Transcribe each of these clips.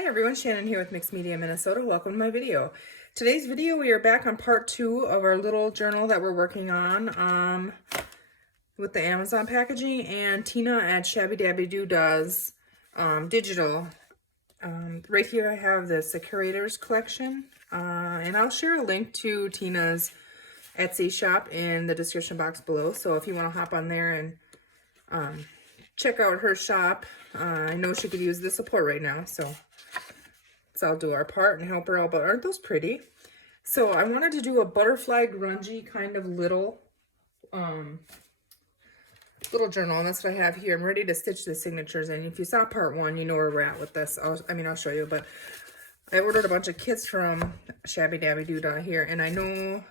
Hi everyone, Shannon here with Mixed Media Minnesota. Welcome to my video. Today's video, we are back on part 2 of our little journal that we're working on with the Amazon packaging, and Tina at Shabby Dabby Doo does digital. Right here I have the Curators collection, and I'll share a link to Tina's Etsy shop in the description box below. So if you want to hop on there and check out her shop, I know she could use the support right now, so I'll do our part and help her out. But aren't those pretty? So I wanted to do a butterfly grungy kind of little journal, and that's what I have here. I'm ready to stitch the signatures in. If you saw part 1, you know where we're at with this. I'll show you, but I ordered a bunch of kits from Shabby Dabby Doo here, and I know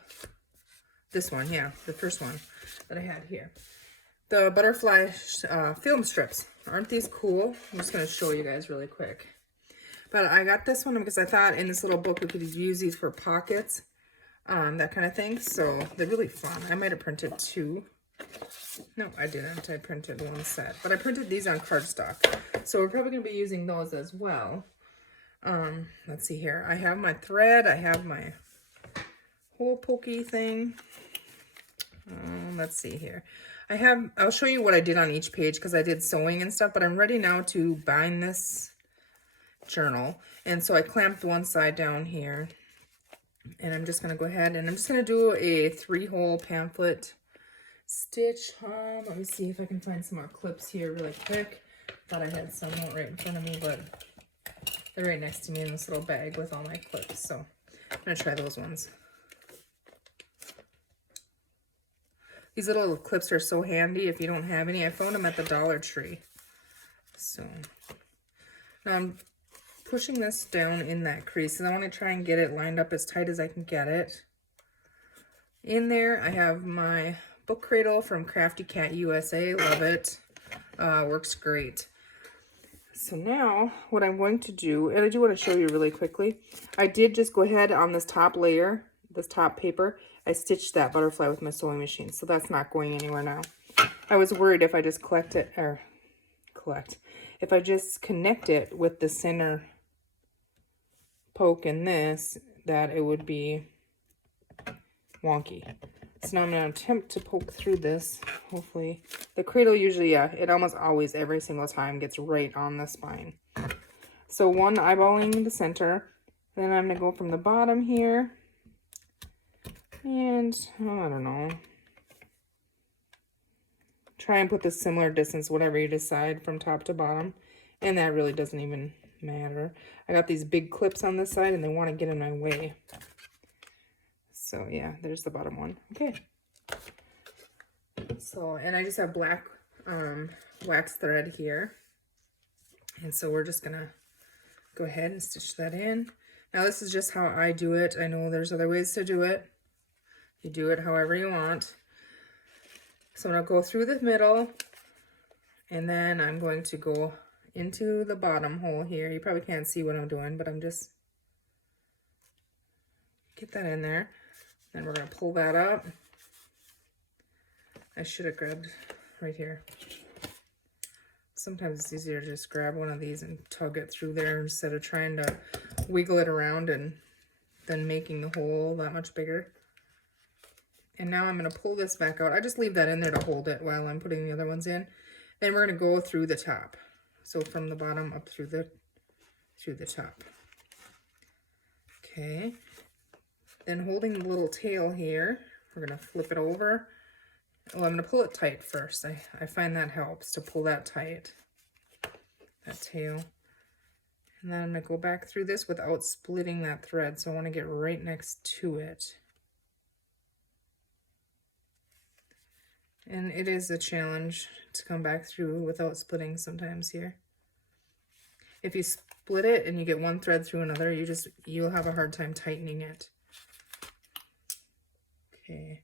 this one, yeah, the first one that I had here. The butterfly film strips. Aren't these cool? I'm just going to show you guys really quick. But I got this one because I thought in this little book we could use these for pockets, that kind of thing. So they're really fun. I might have printed 2. No, I didn't. I printed 1 set. But I printed these on cardstock. So we're probably going to be using those as well. Let's see here. I have my thread. I have my hole pokey thing. Let's see here. I'll show you what I did on each page because I did sewing and stuff, but I'm ready now to bind this journal. And so I clamped one side down here, and I'm just going to go ahead and I'm just going to do a 3-hole pamphlet stitch. Let me see if I can find some more clips here really quick. Thought I had some right in front of me, but they're right next to me in this little bag with all my clips. So I'm going to try those ones. These little clips are so handy if you don't have any. I found them at the Dollar Tree. So now I'm pushing this down in that crease, and I want to try and get it lined up as tight as I can get it. In there, I have my book cradle from Crafty Cat USA. Love it. Works great. So now, what I'm going to do, and I do want to show you really quickly, I did just go ahead on this top layer, this top paper, I stitched that butterfly with my sewing machine, so that's not going anywhere now. I was worried if I just if I just connect it with the center poke in this, that it would be wonky. So now I'm going to attempt to poke through this, hopefully. The cradle usually, yeah, it almost always, every single time, gets right on the spine. So one eyeballing the center, then I'm going to go from the bottom here, and, I don't know, try and put this similar distance, whatever you decide, from top to bottom. And that really doesn't even matter. I got these big clips on this side, and they want to get in my way. So yeah, there's the bottom one. Okay. So, and I just have black wax thread here. And so we're just gonna go ahead and stitch that in. Now this is just how I do it. I know there's other ways to do it. You do it however you want. So I'm gonna go through the middle, and then I'm going to go into the bottom hole here. You probably can't see what I'm doing, but I'm just get that in there. Then we're going to pull that up. I should have grabbed right here. Sometimes it's easier to just grab one of these and tug it through there instead of trying to wiggle it around and then making the hole that much bigger. And now I'm going to pull this back out. I just leave that in there to hold it while I'm putting the other ones in. Then we're going to go through the top. So from the bottom up through the top. Okay. Then holding the little tail here, we're going to flip it over. Well, I'm going to pull it tight first. I find that helps to pull that tight, that tail. And then I'm going to go back through this without splitting that thread. So I want to get right next to it. And it is a challenge to come back through without splitting sometimes here. If you split it and you get one thread through another, you'll have a hard time tightening it. Okay.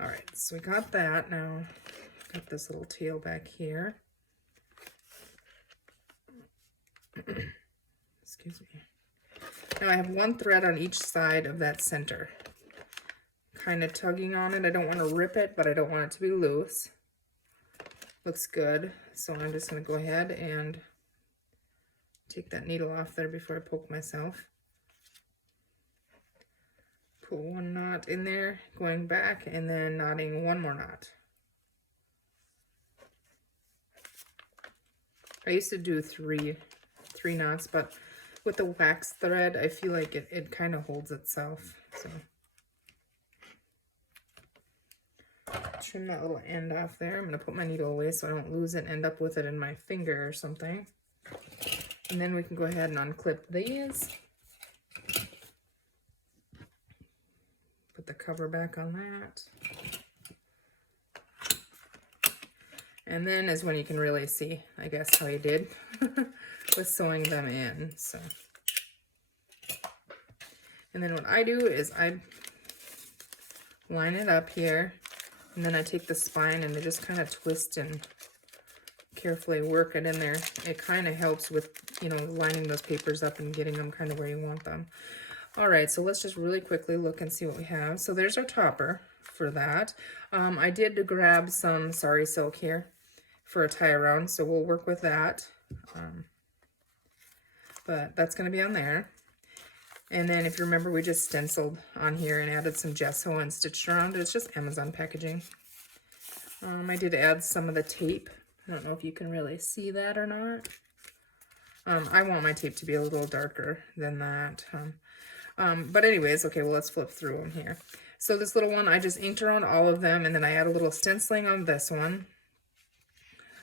All right, so we got that. Now, got this little tail back here. Excuse me. Now I have one thread on each side of that center. Kind of tugging on it. I don't want to rip it, but I don't want it to be loose. Looks good. So I'm just going to go ahead and take that needle off there before I poke myself. Put one knot in there, going back, and then knotting one more knot. I used to do three knots, but with the wax thread, I feel like it kind of holds itself. So trim that little end off there. I'm going to put my needle away so I don't lose it and end up with it in my finger or something. And then we can go ahead and unclip these. Put the cover back on that. And then is when you can really see, I guess, how you did with sewing them in. So, and then what I do is I line it up here, and then I take the spine and I just kind of twist and carefully work it in there. It kind of helps with, you know, lining those papers up and getting them kind of where you want them. All right, so let's just really quickly look and see what we have. So there's our topper for that. I did grab some sari silk here for a tie around, so we'll work with that. But that's going to be on there. And then if you remember, we just stenciled on here and added some gesso and stitched around. It's just Amazon packaging. I did add some of the tape. I don't know if you can really see that or not. I want my tape to be a little darker than that. But anyways, okay, well, let's flip through them here. So this little one, I just inked around all of them, and then I add a little stenciling on this one.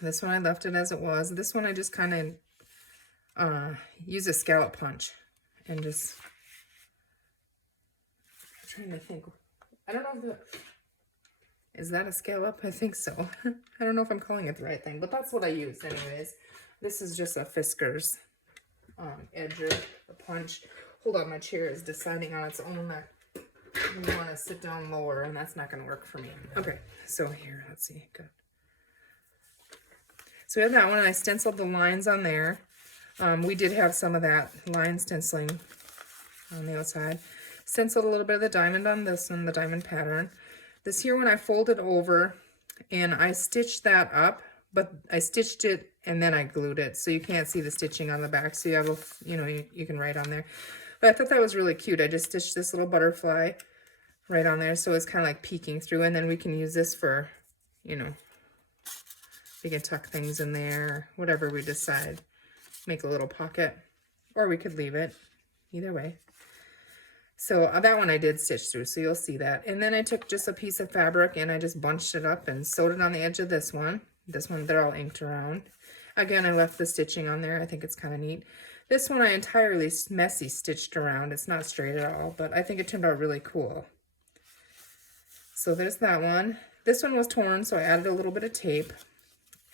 This one I left it as it was. This one I just kind of use a scallop punch and just, I'm trying to think. I don't know if is that a scallop? I think so. I don't know if I'm calling it the right thing, but that's what I used anyways. This is just a Fisker's edger, a punch. Hold on, my chair is deciding on its own that we want to sit down lower, and that's not going to work for me. Okay, so here, let's see. Good. So we have that one, and I stenciled the lines on there. We did have some of that line stenciling on the outside. Stenciled a little bit of the diamond on this one, the diamond pattern. This here one I folded over, and I stitched that up, but I stitched it and then I glued it, so you can't see the stitching on the back, so you have a, you know, you can write on there. But I thought that was really cute. I just stitched this little butterfly right on there, so it's kind of like peeking through, and then we can use this for, you know, we can tuck things in there, whatever we decide. Make a little pocket, or we could leave it, either way. So that one I did stitch through, so you'll see that. And then I took just a piece of fabric and I just bunched it up and sewed it on the edge of this one. This one, they're all inked around. Again, I left the stitching on there. I think it's kind of neat. This one I entirely messy stitched around. It's not straight at all, but I think it turned out really cool. So there's that one. This one was torn, so I added a little bit of tape.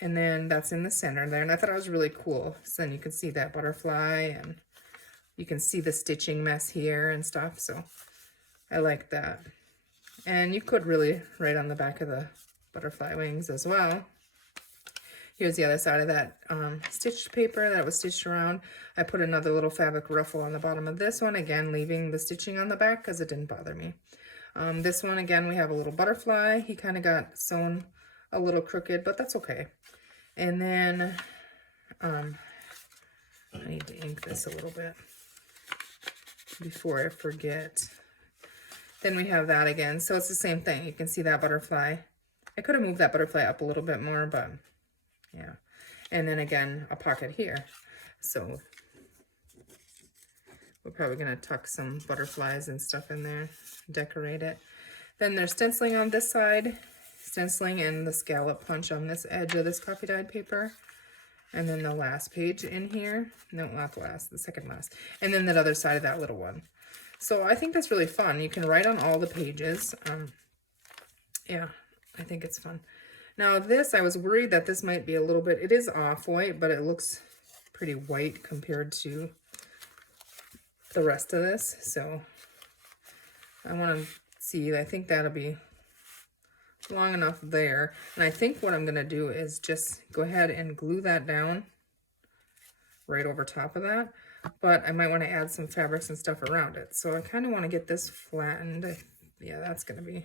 And then that's in the center there. And I thought it was really cool. So then you can see that butterfly, and you can see the stitching mess here and stuff. So I like that. And you could really write on the back of the butterfly wings as well. Here's the other side of that stitched paper that was stitched around. I put another little fabric ruffle on the bottom of this one, again leaving the stitching on the back because it didn't bother me. This one, again, we have a little butterfly. He kind of got sewn a little crooked, but that's okay. And then I need to ink this a little bit before I forget. Then we have that again. So it's the same thing. You can see that butterfly. I could have moved that butterfly up a little bit more, but yeah. And then again, a pocket here. So we're probably going to tuck some butterflies and stuff in there, decorate it. Then there's stenciling on this side, stenciling and the scallop punch on this edge of this coffee dyed paper. And then the last page in here. No, not the last, the second last. And then that other side of that little one. So I think that's really fun. You can write on all the pages. Yeah, I think it's fun. Now this, I was worried that this might be a little bit, it is off-white, but it looks pretty white compared to the rest of this. So I want to see, I think that'll be long enough there. And I think what I'm going to do is just go ahead and glue that down right over top of that. But I might want to add some fabrics and stuff around it. So I kind of want to get this flattened. Yeah, that's going to be,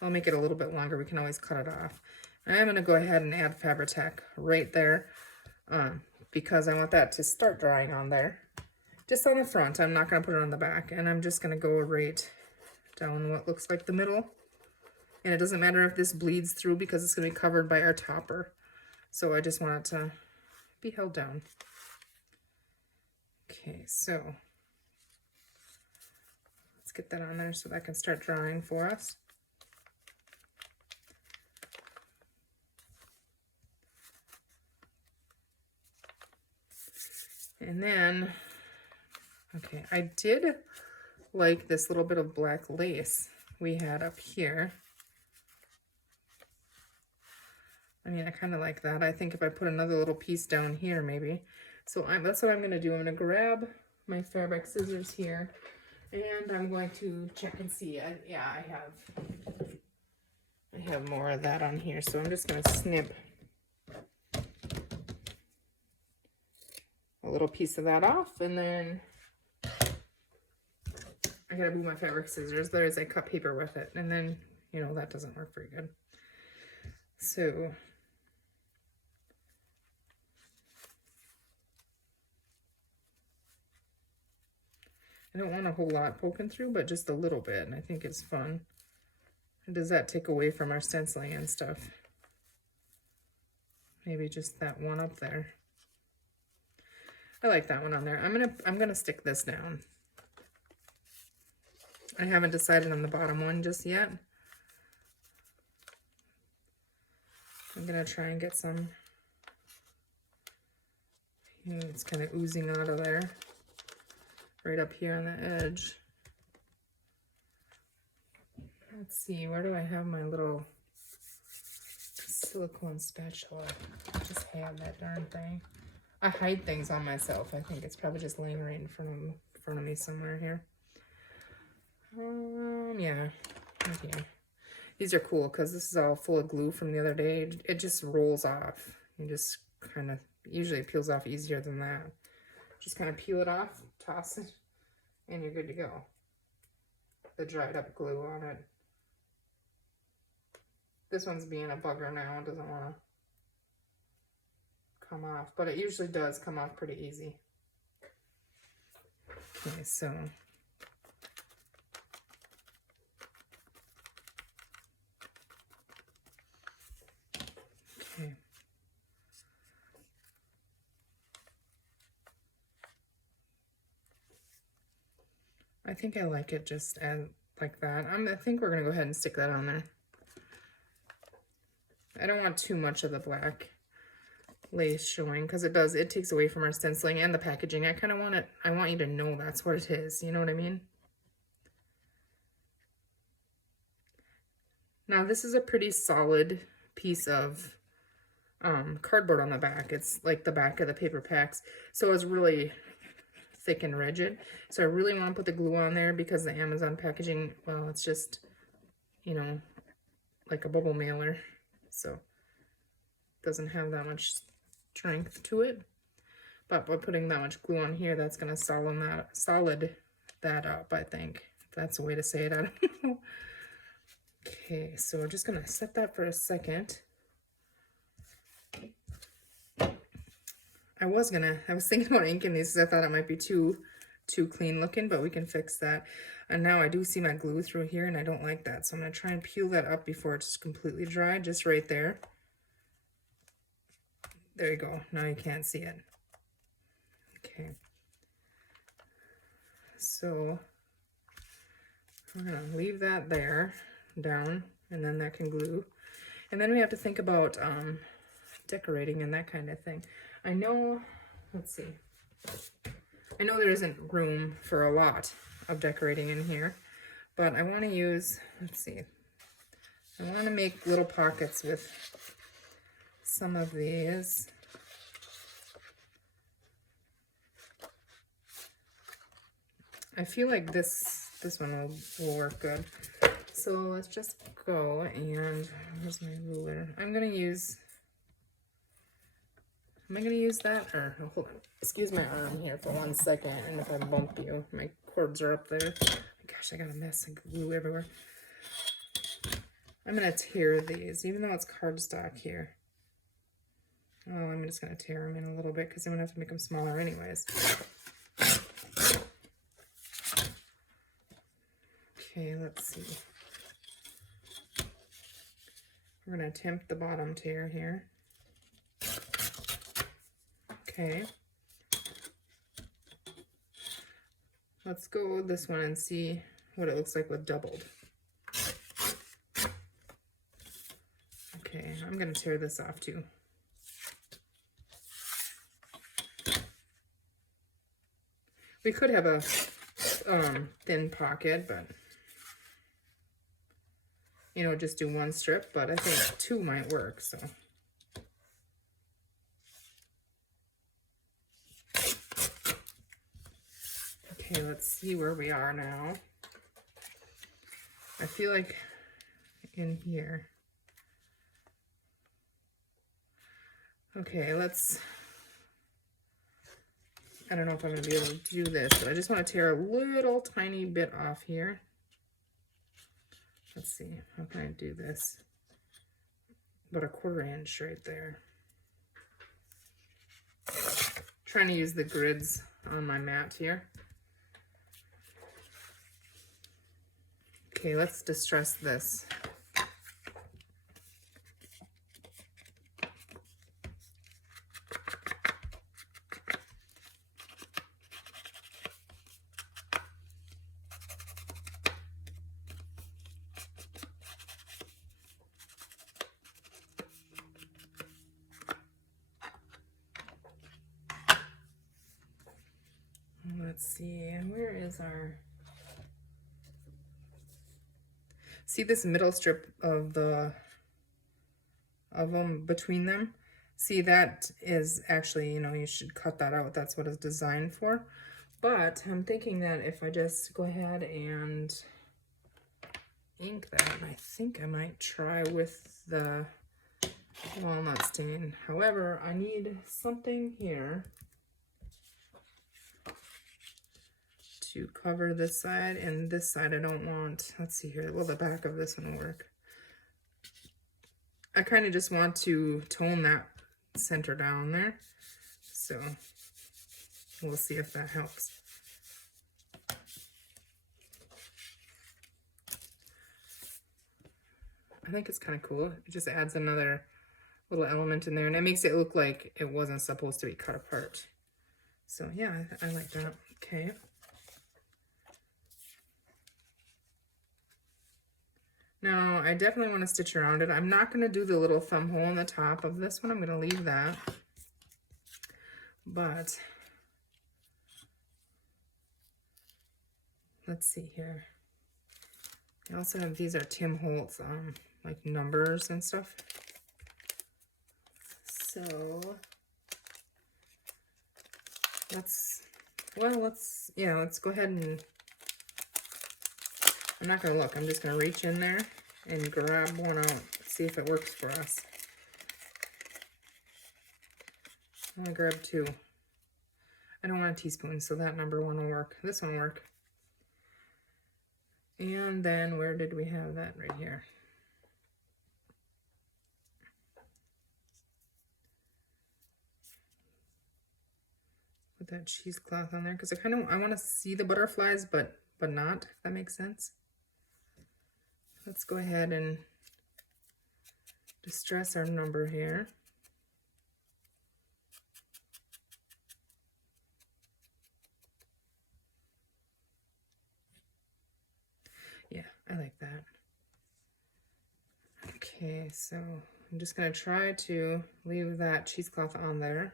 I'll make it a little bit longer. We can always cut it off. I am going to go ahead and add Fabri-Tac right there because I want that to start drying on there. Just on the front, I'm not going to put it on the back. And I'm just going to go right down what looks like the middle. And it doesn't matter if this bleeds through because it's going to be covered by our topper. So I just want it to be held down. Okay, so let's get that on there so that can start drying for us. And then, okay, I did like this little bit of black lace we had up here. I mean, I kind of like that. I think if I put another little piece down here, maybe. So that's what I'm going to do. I'm going to grab my fabric scissors here, and I'm going to check and see. Yeah, I have more of that on here. So I'm just going to snip a little piece of that off, and then I got to move my fabric scissors. There's I cut paper with it, and then, you know, that doesn't work very good. So I don't want a whole lot poking through, but just a little bit, and I think it's fun. And does that take away from our stenciling and stuff? Maybe just that one up there. I like that one on there. I'm gonna stick this down. I haven't decided on the bottom one just yet. I'm gonna try and get some. It's kind of oozing out of there. Right up here on the edge. Let's see, where do I have my little silicone spatula? I just have that darn thing. I hide things on myself. I think it's probably just laying right in front of me somewhere here. Yeah. Okay. These are cool because this is all full of glue from the other day. It just rolls off. You just kind of, usually it peels off easier than that. Just kind of peel it off, toss it, and you're good to go. The dried up glue on it. This one's being a bugger now. It doesn't want to come off, but it usually does come off pretty easy. Okay, so okay. I think I like it just as like that. I think we're gonna go ahead and stick that on there. I don't want too much of the black lace showing because it takes away from our stenciling and the packaging. I kind of want it, I want you to know that's what it is. You know what I mean? Now this is a pretty solid piece of cardboard on the back. It's like the back of the paper packs. So it's really thick and rigid. So I really want to put the glue on there because the Amazon packaging, well, it's just, you know, like a bubble mailer. So it doesn't have that much strength to it. But by putting that much glue on here, that's going to solid that up, I think. If that's a way to say it, I don't know. Okay, so we're just going to set that for a second. I was thinking about inking these because I thought it might be too clean looking, but we can fix that. And now I do see my glue through here, and I don't like that. So I'm going to try and peel that up before it's completely dry, just right there. There you go. Now you can't see it. Okay. So I'm going to leave that there, down, and then that can glue. And then we have to think about decorating and that kind of thing. I know, let's see. I know there isn't room for a lot of decorating in here, but I want to use, let's see. I want to make little pockets with some of these. I feel like this one will work good. So let's just go and, where's my ruler? I'm going to use, am I going to use that? Or, oh, hold on. Excuse my arm here for 1 second, and if I bump you, my cords are up there. Gosh, I got a mess of glue everywhere. I'm going to tear these, even though it's cardstock here. Oh, I'm just going to tear them in a little bit because I'm going to have to make them smaller anyways. Okay, let's see. We're going to attempt the bottom tear here. Okay. Let's go with this one and see what it looks like with doubled. Okay, I'm going to tear this off too. We could have a thin pocket, but you know, just do one strip, but I think two might work, so. Okay, let's see where we are now. I feel like in here. Okay, I don't know if I'm gonna be able to do this, but I just want to tear a little tiny bit off here. Let's see, how can I do this? About a 1/4 inch right there. Trying to use the grids on my mat here. Okay, let's distress this. Let's see, where is our... See this middle strip of them between them? See, that is actually, you know, you should cut that out. That's what it's designed for. But I'm thinking that if I just go ahead and ink that, I think I might try with the walnut stain. However, I need something here to cover this side, and this side I don't want. Let's see here. Will the back of this one will work? I kind of just want to tone that center down there, so we'll see if that helps. I think it's kind of cool. It just adds another little element in there, and it makes it look like it wasn't supposed to be cut apart. So yeah, I like that. Okay. Now, I definitely want to stitch around it. I'm not going to do the little thumb hole in the top of this one. I'm going to leave that. But let's see here. I also have, these are Tim Holtz, like numbers and stuff. So let's go ahead and, I'm not going to look. I'm just going to reach in there and grab one out, see if it works for us. I'm going to grab two. I don't want a teaspoon, so that number one will work. This one will work. And then where did we have that? Right here. Put that cheesecloth on there because I want to see the butterflies, but not, if that makes sense. Let's go ahead and distress our number here. Yeah, I like that. Okay, so I'm just going to try to leave that cheesecloth on there.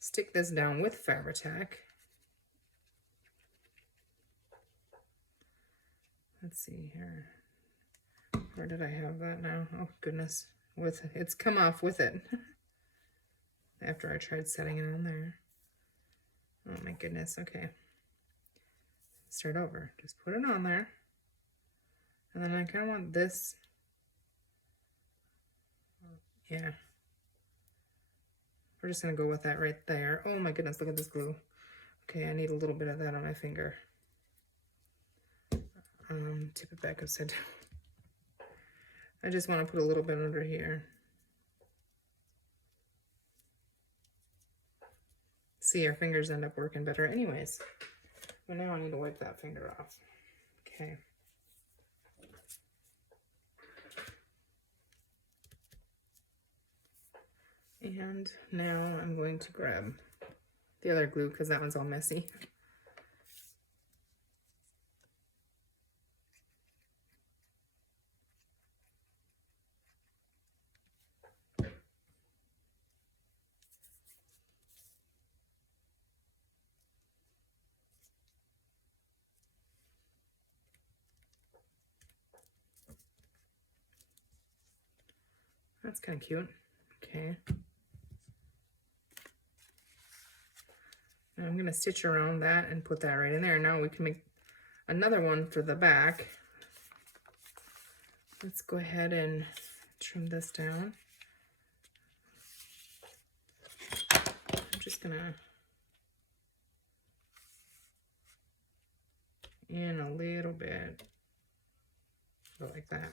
Stick this down with Fabri-Tac. Let's see here. Where did I have that now? Oh goodness, it's come off with it after I tried setting it on there. Oh my goodness. Okay, start over. Just put it on there, and then I kind of want this. Yeah, we're just gonna go with that right there. Oh my goodness, look at this glue. Okay, I need a little bit of that on my finger. Tip it back upside down. I just want to put a little bit under here. See, our fingers end up working better anyways. But now I need to wipe that finger off. Okay. And now I'm going to grab the other glue because that one's all messy. That's kind of cute. Okay. Now I'm going to stitch around that and put that right in there. Now we can make another one for the back. Let's go ahead and trim this down. I'm just going to in a little bit, like that.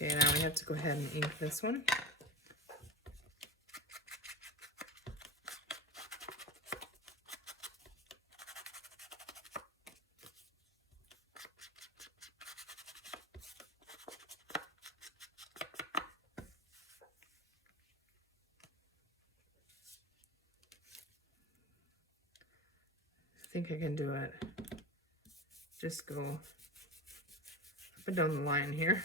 Okay, now we have to go ahead and ink this one. I think I can do it. Just go up and down the line here.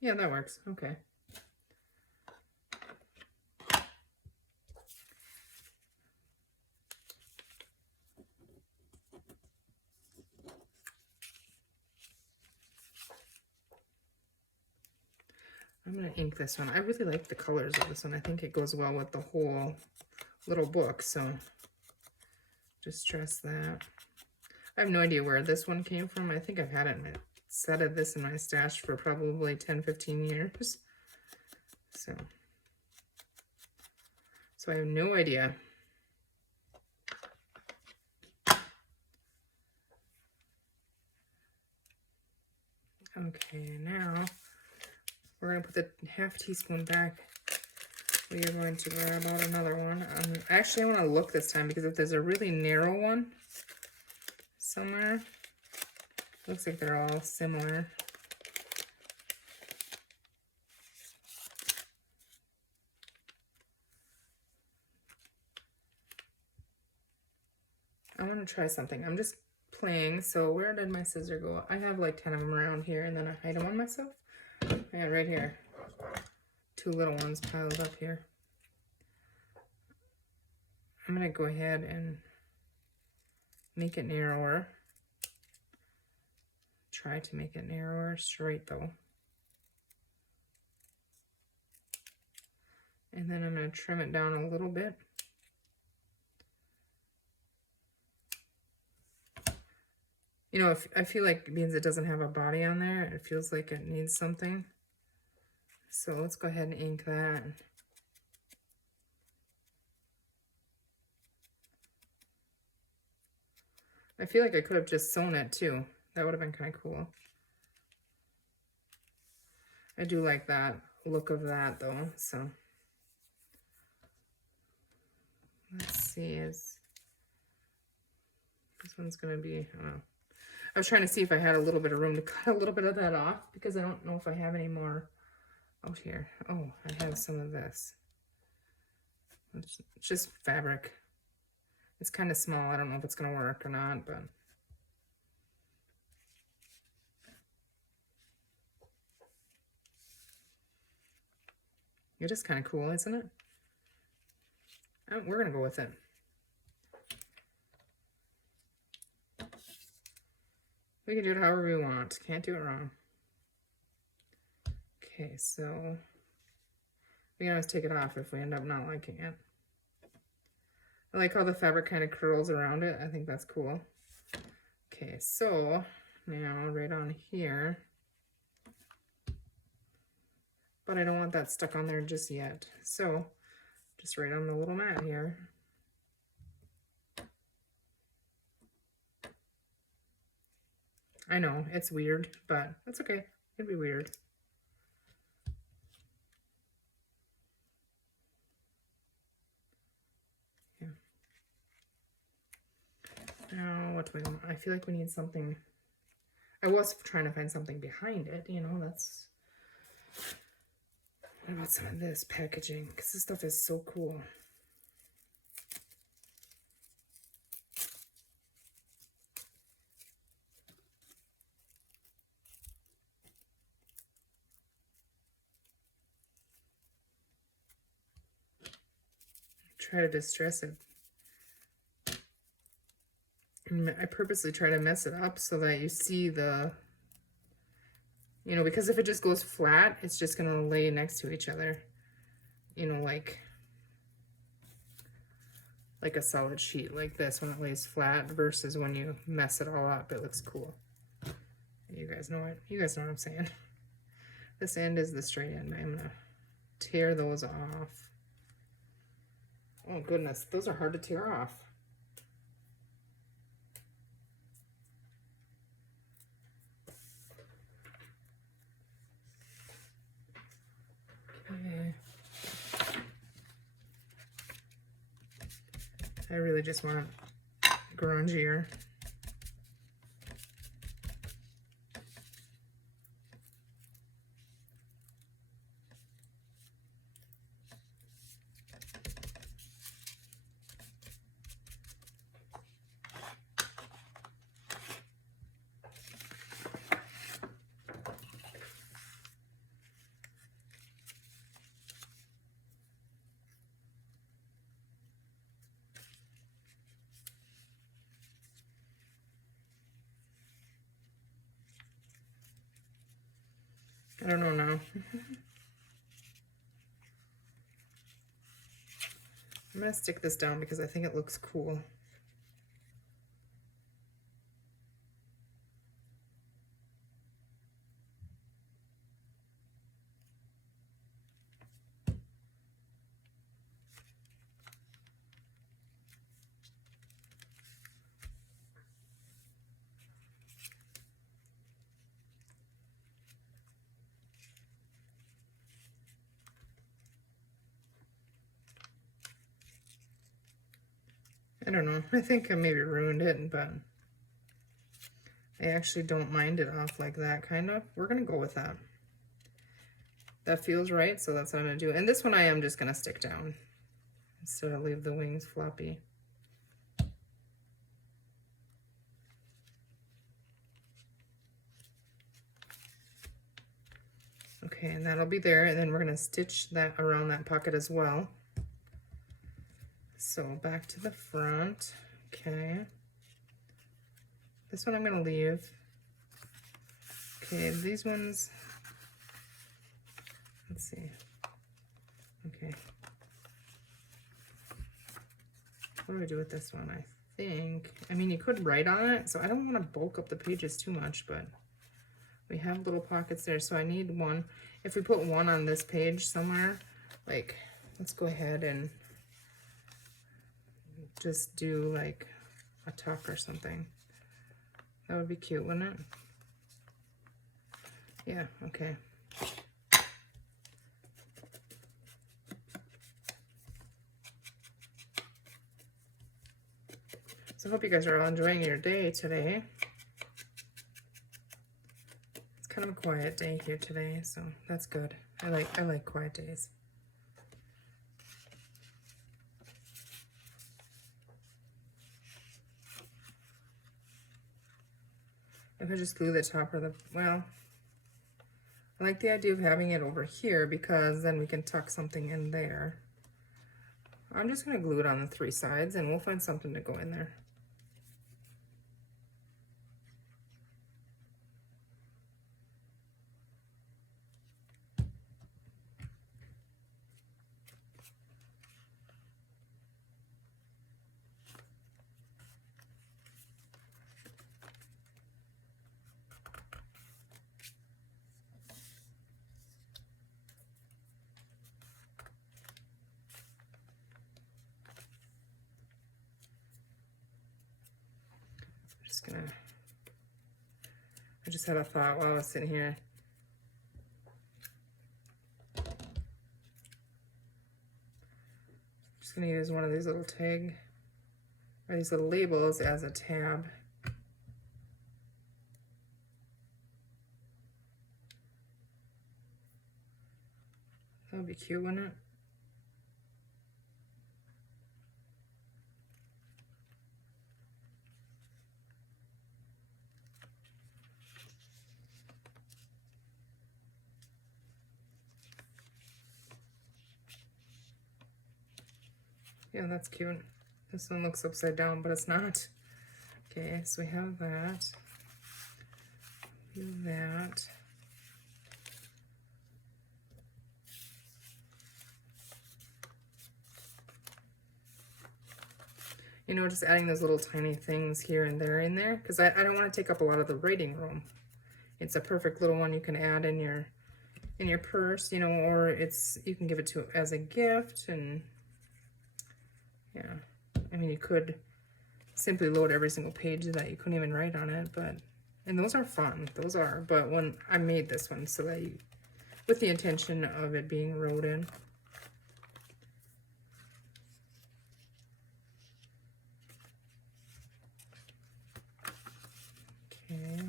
Yeah, that works. Okay. I'm going to ink this one. I really like the colors of this one. I think it goes well with the whole little book, so just stress that. I have no idea where this one came from. I think I've had it in a set of this in my stash for probably 10-15 years. So I have no idea. Okay, now we're going to put the ½ teaspoon back. We are going to grab out another one. Actually, I want to look this time because if there's a really narrow one somewhere, looks like they're all similar. I want to try something. I'm just playing. So where did my scissor go? I have like 10 of them around here, and then I hide them on myself. And right here. 2 little ones piled up here. I'm going to go ahead and make it narrower. Try to make it narrower, straight though. And then I'm going to trim it down a little bit. You know, if I feel like because it doesn't have a body on there, it feels like it needs something. So let's go ahead and ink that. I feel like I could have just sewn it too. That would have been kind of cool. I do like that look of that though, so. Let's see, this one's gonna be, I don't know. I was trying to see if I had a little bit of room to cut a little bit of that off because I don't know if I have any more out here. Oh, I have some of this. It's just fabric. It's kind of small. I don't know if it's gonna work or not, but. It is kind of cool, isn't it? Oh, we're gonna go with it. We can do it however we want. Can't do it wrong. Okay, so we can always take it off if we end up not liking it. I like how the fabric kind of curls around it. I think that's cool. Okay, so now right on here, but I don't want that stuck on there just yet. So just right on the little mat here. I know, it's weird, but that's okay. It'd be weird. what do we want? I feel like we need something. I was trying to find something behind it, you know, that's... What about some of this packaging? Because this stuff is so cool. Try to distress it. And I purposely try to mess it up so that you see the, you know, because if it just goes flat, it's just going to lay next to each other, you know, like a solid sheet like this when it lays flat versus when you mess it all up, it looks cool. You guys know what I'm saying. This end is the straight end. I'm going to tear those off. Oh goodness, those are hard to tear off. Okay. I really just want grungier. I don't know now. I'm going to stick this down because I think it looks cool. I don't know. I think I maybe ruined it, but I actually don't mind it off like that, kind of. We're going to go with that. That feels right, so that's what I'm going to do. And this one I am just going to stick down instead of leave the wings floppy. Okay, and that'll be there, and then we're going to stitch that around that pocket as well. So back to the front. Okay. This one I'm going to leave. Okay, these ones, let's see. Okay. What do I do with this one? I think, I mean, you could write on it, so I don't want to bulk up the pages too much, but we have little pockets there, so I need one. If we put one on this page somewhere, like, let's go ahead and just do like a tuck or something. That would be cute, wouldn't it? Yeah, okay. So I hope you guys are all enjoying your day today. It's kind of a quiet day here today, so that's good. I like quiet days. If I just glue the top or the, well, I like the idea of having it over here because then we can tuck something in there. I'm just going to glue it on the 3 sides and we'll find something to go in there. I just had a thought while I was sitting here. Just gonna use one of these little or these little labels as a tab That would be cute, wouldn't it? Yeah, that's cute. This one looks upside down, but it's not. Okay, so we have that. Do that. You know, just adding those little tiny things here and there in there, because I don't want to take up a lot of the writing room. It's a perfect little one you can add in your purse, you know, or you can give it to as a gift. And yeah, I mean, you could simply load every single page that you couldn't even write on it, and those are fun, those are. But when I made this one, so that with the intention of it being wrote in. Okay.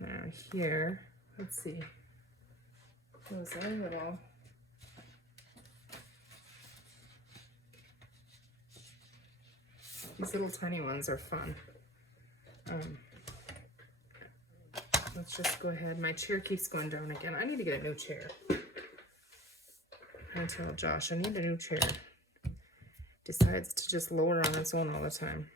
Now here, let's see. Those are little. These little tiny ones are fun. Let's just go ahead. My chair keeps going down again. I need to get a new chair. I tell Josh I need a new chair. Decides to just lower on its own all the time.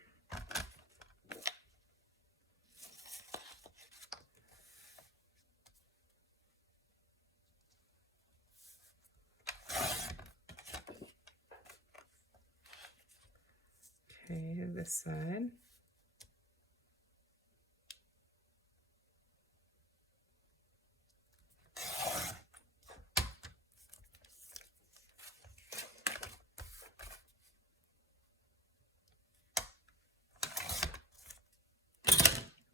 Okay, this side.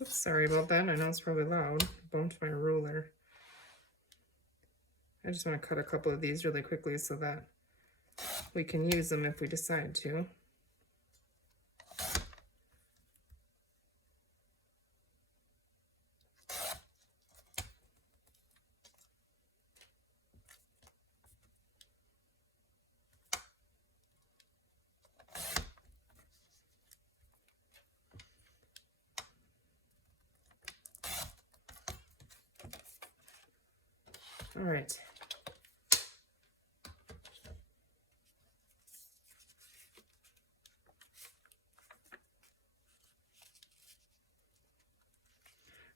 Oops, sorry about that. I know it's probably loud. Bumped my ruler. I just want to cut a couple of these really quickly so that we can use them if we decide to. All right.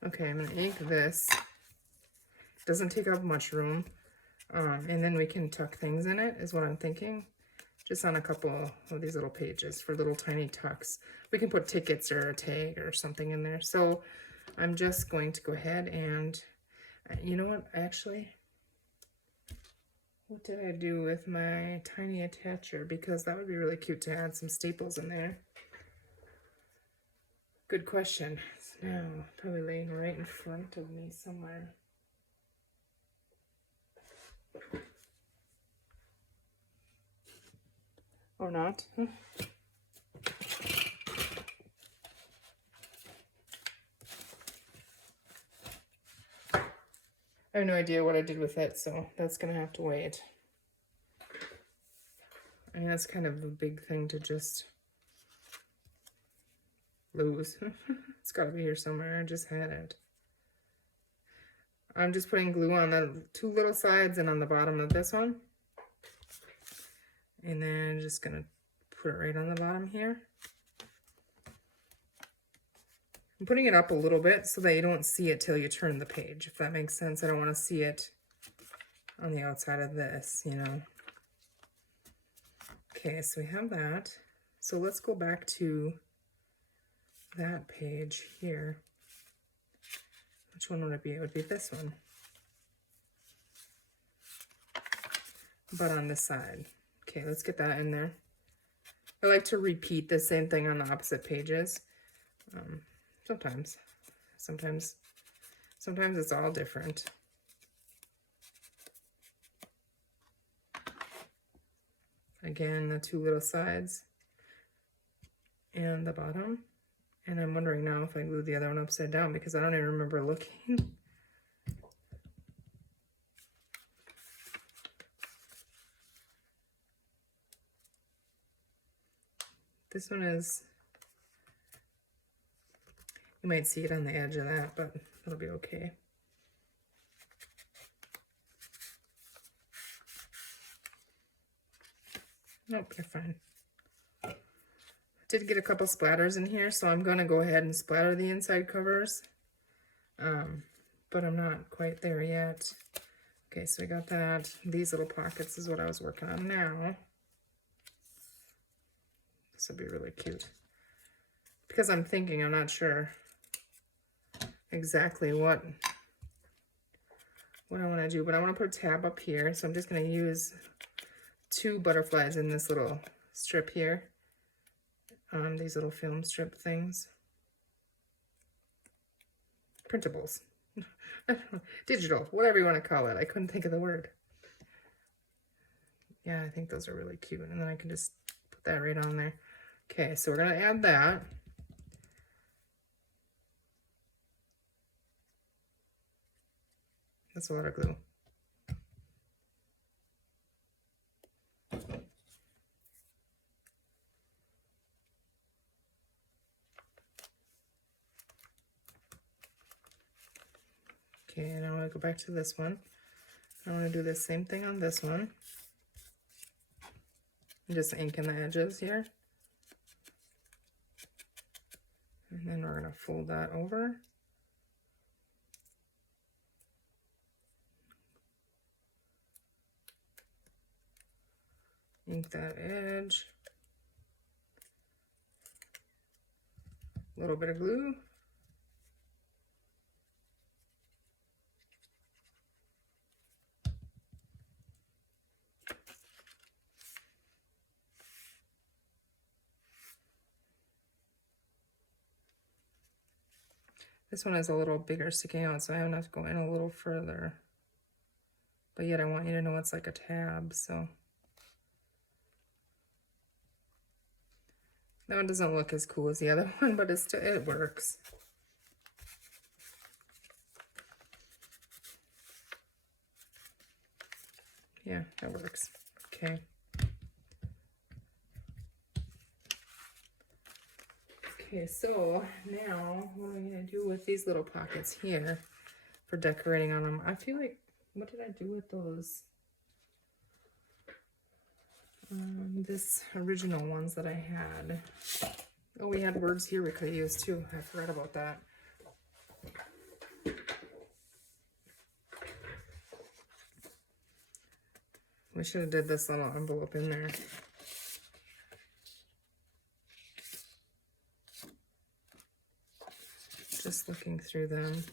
Okay, I'm gonna ink this. Doesn't take up much room. And then we can tuck things in it, is what I'm thinking. Just on a couple of these little pages for little tiny tucks. We can put tickets or a tag or something in there. So I'm just going to go ahead and, you know what, actually, what did I do with my tiny attacher? Because that would be really cute to add some staples in there. Good question. It's now probably laying right in front of me somewhere. Or not. I have no idea what I did with it, so that's gonna have to wait. I mean, that's kind of a big thing to just lose. It's gotta be here somewhere. I just had it. I'm just putting glue on the two little sides and on the bottom of this one. And then just gonna put it right on the bottom here. I'm putting it up a little bit so that you don't see it till you turn the page, if that makes sense. I don't want to see it on the outside of this, you know. Okay, so we have that. So let's go back to that page here. Which one would it be? It would be this one. But on this side. Okay, let's get that in there. I like to repeat the same thing on the opposite pages. Sometimes it's all different. Again, the two little sides and the bottom. And I'm wondering now if I glue the other one upside down because I don't even remember looking. This one is, you might see it on the edge of that, but it'll be okay. Nope, you're fine. Did get a couple splatters in here, so I'm gonna go ahead and splatter the inside covers. But I'm not quite there yet. Okay, so we got that. These little pockets is what I was working on now. This will be really cute. Because I'm thinking, I'm not sure exactly what I want to do, but I want to put a tab up here. So I'm just going to use 2 butterflies in this little strip here. These little film strip things. Printables. Digital, whatever you want to call it. I couldn't think of the word. Yeah, I think those are really cute. And then I can just put that right on there. Okay, so we're going to add that. That's a lot of glue. Okay, and I want to go back to this one. I want to do the same thing on this one. I'm just inking the edges here. And then we're going to fold that over. Ink that edge. A little bit of glue. This one is a little bigger sticking out, so I have to go in a little further. But yet I want you to know it's like a tab, so. That one doesn't look as cool as the other one, but it works. Yeah, that works. Okay. Okay, so now what am I going to do with these little pockets here for decorating on them? I feel like, what did I do with those? This original ones that I had. Oh, we had words here we could use too. I forgot about that. We should have did this little envelope in there. Just looking through them.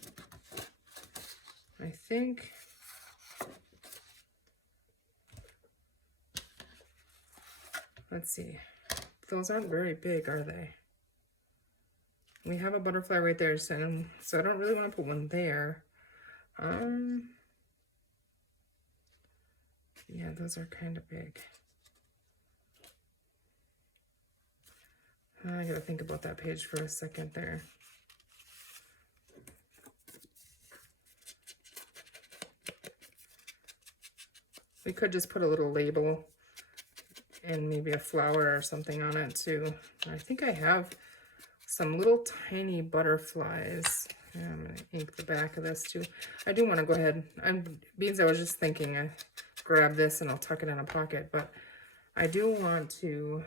I think let's see. Those aren't very big, are they? We have a butterfly right there, so I don't really want to put one there. Yeah, those are kind of big. I gotta think about that page for a second there. We could just put a little label and maybe a flower or something on it too. I think I have some little tiny butterflies. I'm going to ink the back of this too. I do want to go ahead, beans, I was just thinking, I grab this and I'll tuck it in a pocket, but I do want to,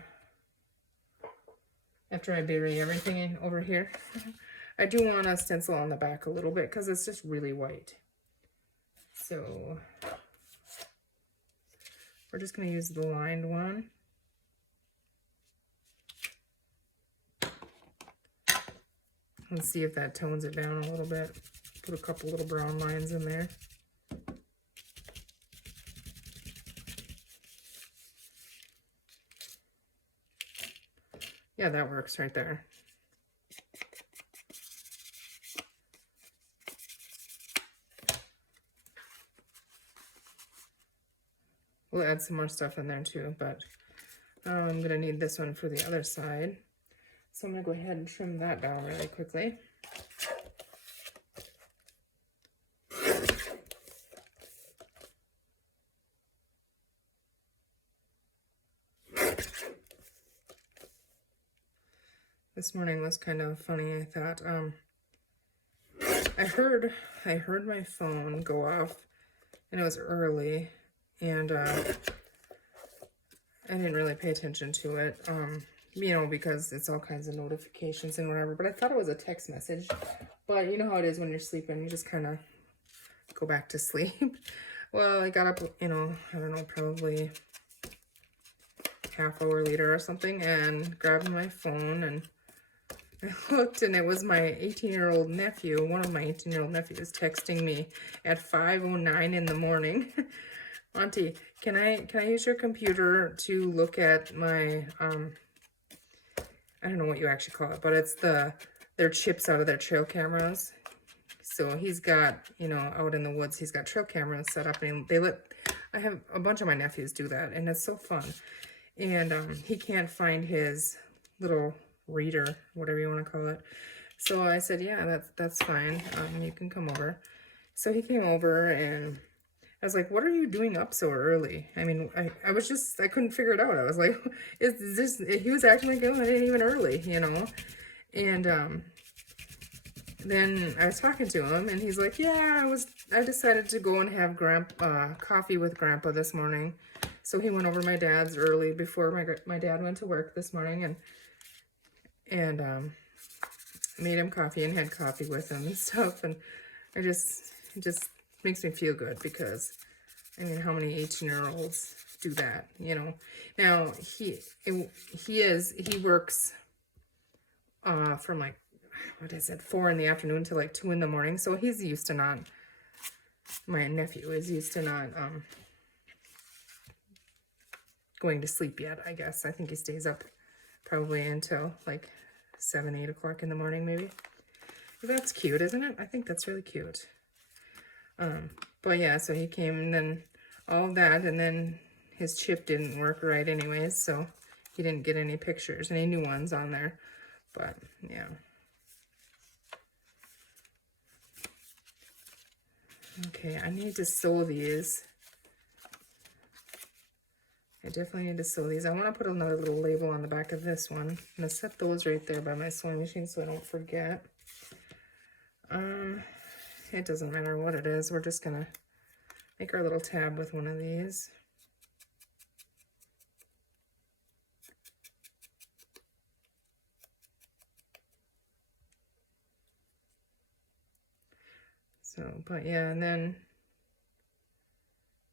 after I bury everything over here, I do want to stencil on the back a little bit because it's just really white. So we're just going to use the lined one. Let's see if that tones it down a little bit. Put a couple little brown lines in there. Yeah, that works right there. We'll add some more stuff in there too, but I'm going to need this one for the other side. So I'm going to go ahead and trim that down really quickly. this morning was kind of funny. I thought, I heard my phone go off, and it was early, and I didn't really pay attention to it, you know, because it's all kinds of notifications and whatever, but I thought it was a text message. But you know how it is when you're sleeping, you just kind of go back to sleep. Well, I got up, you know, I don't know, probably half hour later or something, and grabbed my phone, and I looked, and it was my 18-year-old nephew, one of my 18-year-old nephews, texting me at 5:09 in the morning. Auntie, can I use your computer to look at my, I don't know what you actually call it, but it's their chips out of their trail cameras. So he's got, you know, out in the woods, he's got trail cameras set up, and I have a bunch of my nephews do that, and it's so fun. And he can't find his little reader, whatever you want to call it. So I said, yeah, that's fine. You can come over. So he came over, and I was like, what are you doing up so early? I mean, I was just, I couldn't figure it out. I was like, is this, he was acting like, oh, it ain't even early, you know? And then I was talking to him, and he's like, yeah, I decided to go and have coffee with Grandpa this morning. So he went over to my dad's early before my dad went to work this morning, and made him coffee and had coffee with him and stuff. And it just makes me feel good, because I mean, how many 18-year-olds do that, you know? Now he works from like, what is it, 4 in the afternoon to like 2 in the morning. So he's used to not, my nephew is used to not going to sleep yet, I guess. I think he stays up probably until like 7, 8 o'clock in the morning, maybe. That's cute, isn't it? I think that's really cute. But yeah, so he came, and then all that, and then his chip didn't work right anyways, so he didn't get any pictures, any new ones on there. But yeah. Okay, I need to sew these. I definitely need to sew these. I want to put another little label on the back of this one. I'm going to set those right there by my sewing machine so I don't forget. It doesn't matter what it is. We're just going to make our little tab with one of these. So, but yeah, and then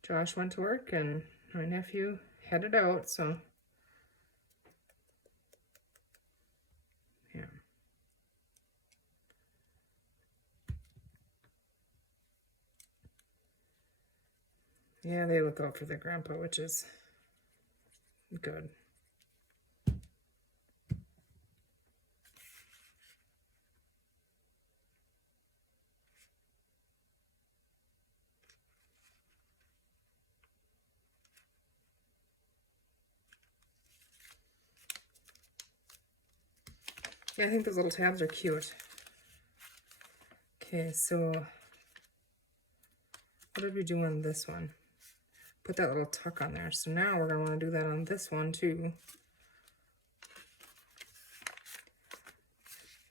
Josh went to work, and my nephew headed out, so yeah. Yeah, they look out for their grandpa, which is good. Yeah, I think those little tabs are cute. Okay, so what did we do on this one? Put that little tuck on there. So now we're going to want to do that on this one too.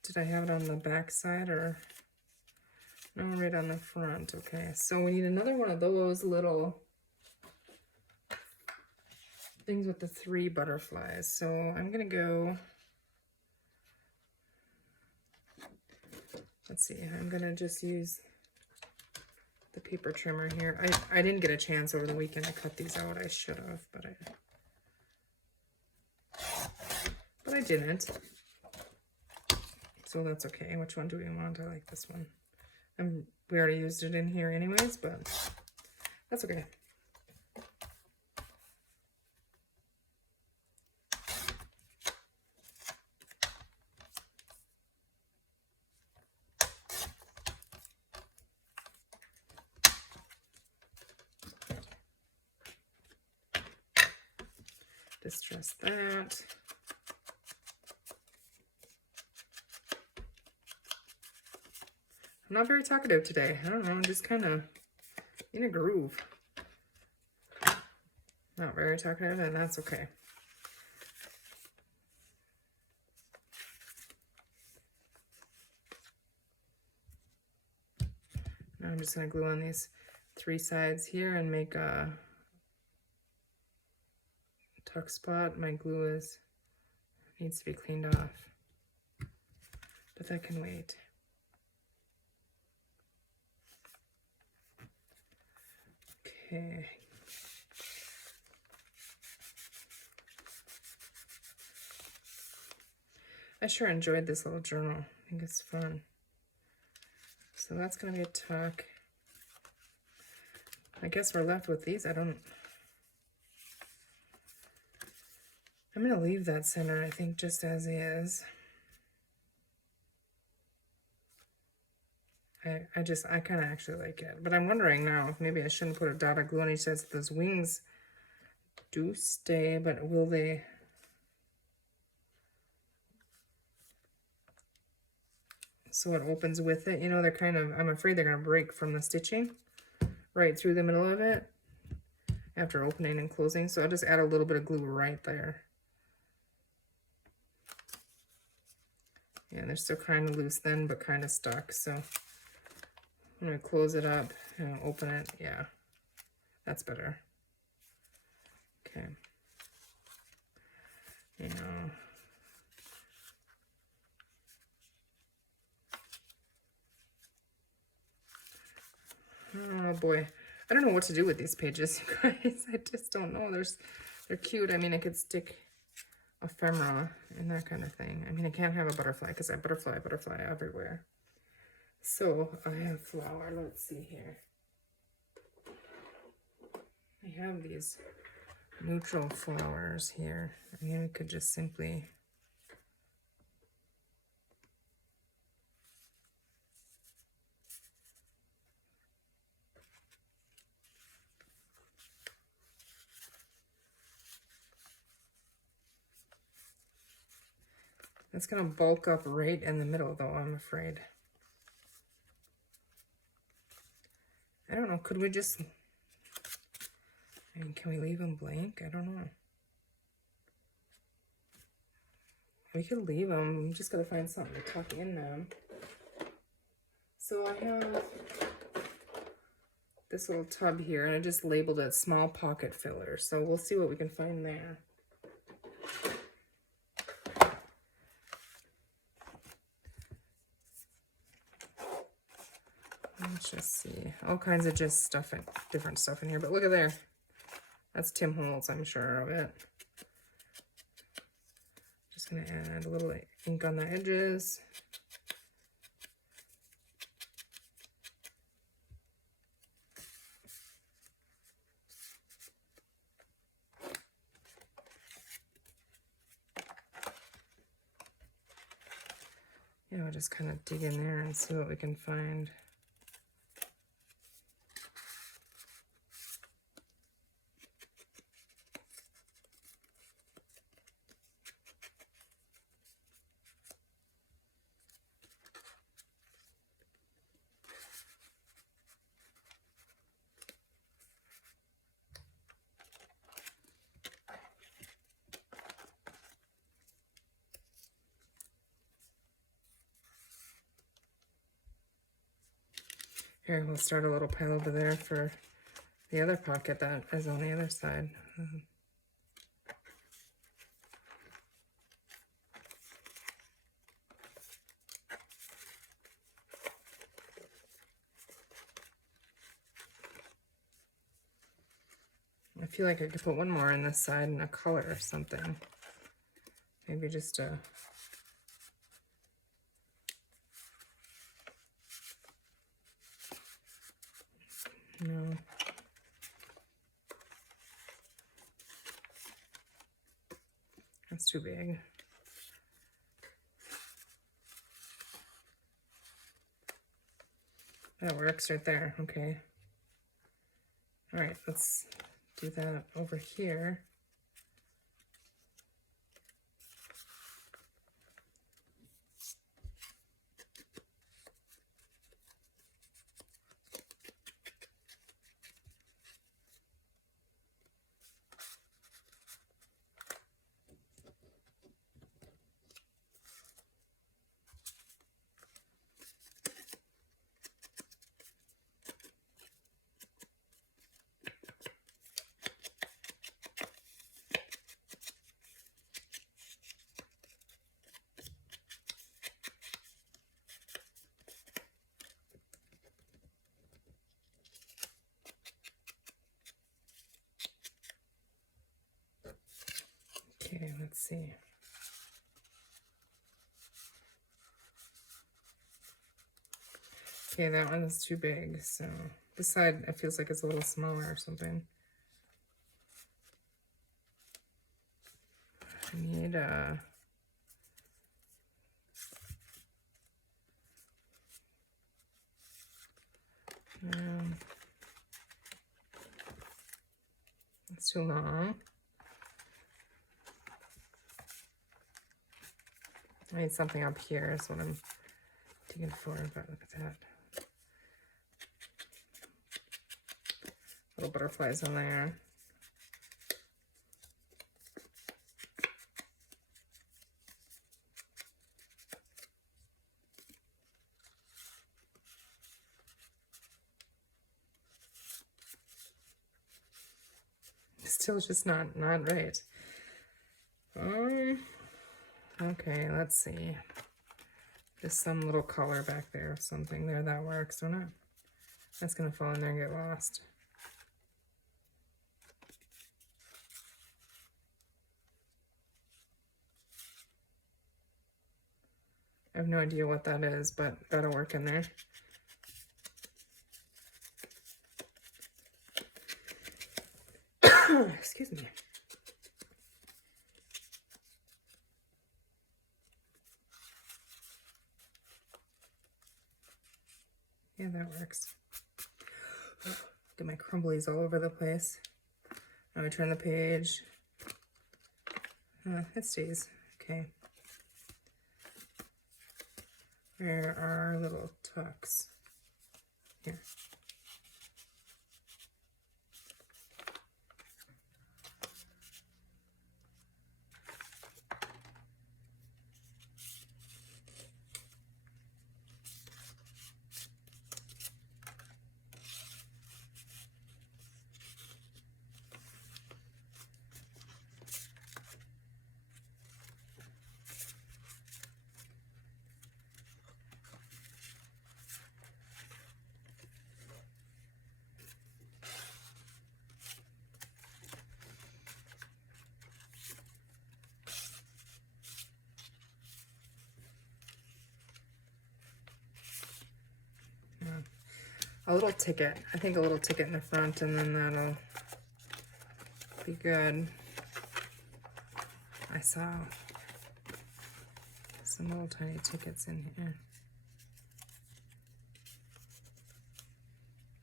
Did I have it on the back side, or no, right on the front? Okay, so we need another one of those little things with the 3 butterflies. So I'm going to go, let's see, I'm going to just use the paper trimmer here. I didn't get a chance over the weekend to cut these out. I should have, but I didn't. So that's okay. Which one do we want? I like this one. We already used it in here anyways, but that's okay. Distress that. I'm not very talkative today. I don't know, I'm just kind of in a groove. Not very talkative, and that's okay. just going to glue on these 3 sides here and make a tuck spot. My glue needs to be cleaned off, but that can wait. Okay. I sure enjoyed this little journal. I think it's fun. So that's going to be a tuck. I guess we're left with these. I'm going to leave that center, I think, just as is. I kind of actually like it. But I'm wondering now if maybe I shouldn't put a dot of glue on each side so those wings do stay, but will they? So it opens with it. You know, they're kind of, I'm afraid they're going to break from the stitching right through the middle of it after opening and closing. So I'll just add a little bit of glue right there. Yeah, they're still kind of loose then, but kind of stuck. So I'm going to close it up and open it. Yeah, that's better. Okay. You know. Oh boy, I don't know what to do with these pages, you guys. I just don't know. They're cute. I mean, I could stick ephemera and that kind of thing. I mean, I can't have a butterfly because I have butterfly everywhere. So I have flower. Let's see here. I have these neutral flowers here. I mean, I could just simply it's going to bulk up right in the middle, though, I'm afraid. I don't know. Could we just... I mean, can we leave them blank? I don't know. We could leave them. We just got to find something to tuck in them. So I have this little tub here, and I just labeled it small pocket filler. So we'll see what we can find there. Let's just see. All kinds of just stuff, different stuff in here. But look at there. That's Tim Holtz, I'm sure of it. Just going to add a little ink on the edges. Yeah, we'll just kind of dig in there and see what we can find. Here, we'll start a little pile over there for the other pocket that is on the other side. I feel like I could put one more on this side in a color or something. Maybe just a... No. That's too big. That works right there. Okay. All right, let's do that over here. Okay, let's see. Okay, that one's too big, so this side it feels like it's a little smaller or something. I need it's too long. I need something up here is what I'm digging for, but look at that. Little butterflies in there. Still just not right. Okay, let's see. Just some little color back there or something there that works or not. That's gonna fall in there and get lost. I have no idea what that is, but that'll work in there. Excuse me. Yeah, that works. Get my crumblies all over the place. Now I turn the page. It stays. Okay. Where are our little tucks? Here. A little ticket. I think a little ticket in the front, and then that'll be good. I saw some little tiny tickets in here.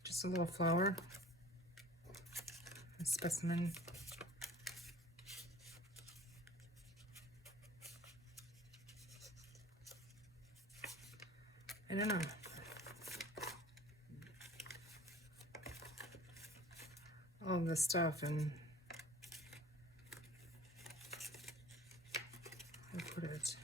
Just a little flower. A specimen. I don't know. All of this stuff, and I'll put it.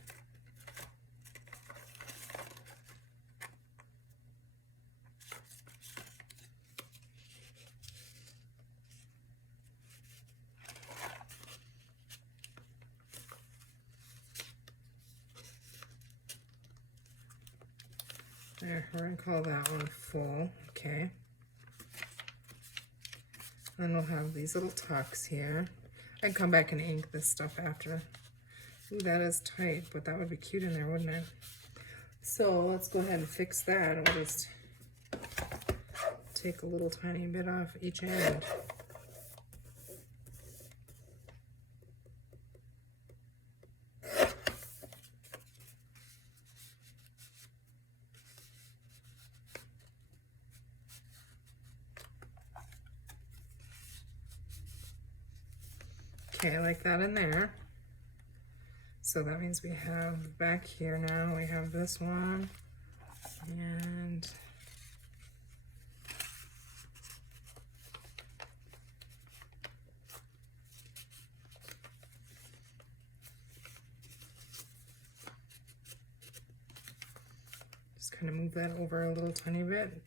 There, we're gonna call that one full. Okay. Then we'll have these little tucks here. I can come back and ink this stuff after. Ooh, that is tight, but that would be cute in there, wouldn't it? So let's go ahead and fix that. We'll just take a little tiny bit off each end. Okay, like that in there. So that means we have back here now, we have this one, and just kind of move that over a little tiny bit.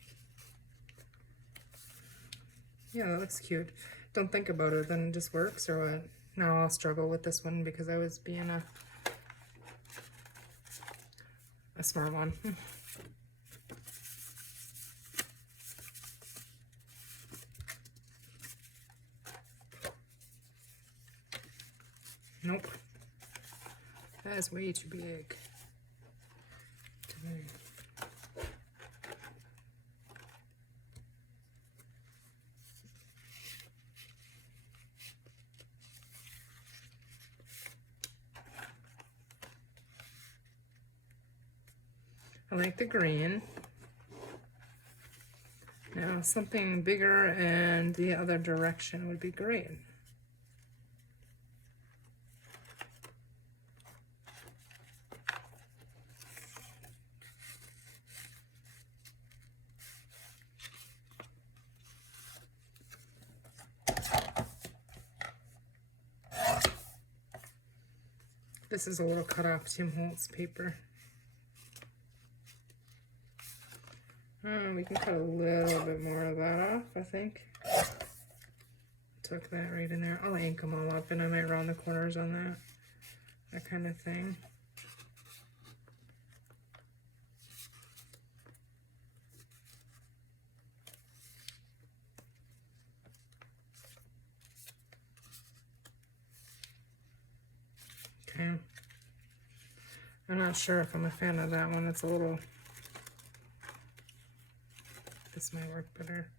Yeah, that looks cute. Don't think about it, then it just works, or what? Now I'll struggle with this one because I was being a smart one. Nope. That is way too big. I like the green. Now something bigger and the other direction would be great. This is a little cut off Tim Holtz paper. We can cut a little bit more of that off, I think. Tuck that right in there. I'll ink them all up and I might round the corners on that kind of thing. Okay. I'm not sure if I'm a fan of that one. It's a little, this might work better.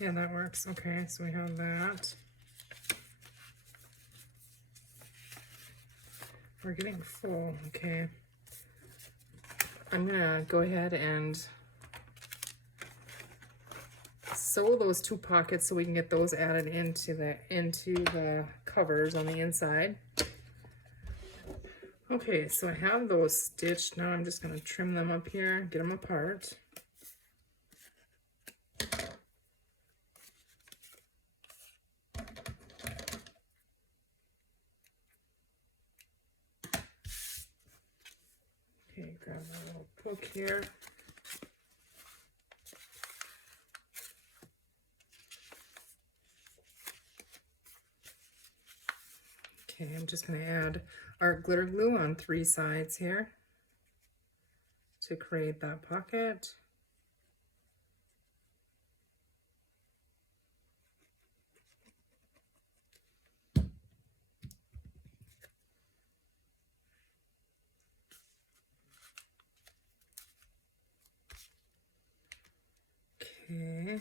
Yeah, that works. Okay, so we have that. We're getting full. Okay. I'm gonna go ahead and sew those two pockets so we can get those added into the covers on the inside. Okay, so I have those stitched. Now I'm just gonna trim them up here, get them apart. Okay, grab my little poke here. Okay, I'm just going to add art glitter glue on 3 sides here to create that pocket. Okay.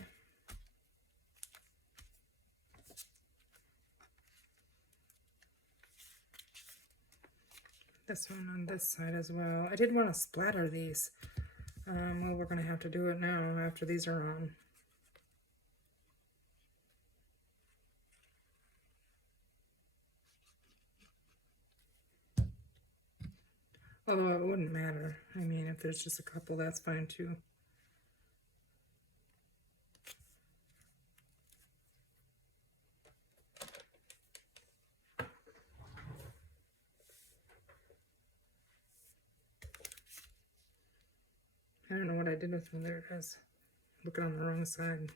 This one on this side as well. I did want to splatter these. Well, we're going to have to do it now after these are on. Although it wouldn't matter. I mean, if there's just a couple, that's fine too. I don't know what I did with them. There it is. Looking on the wrong side.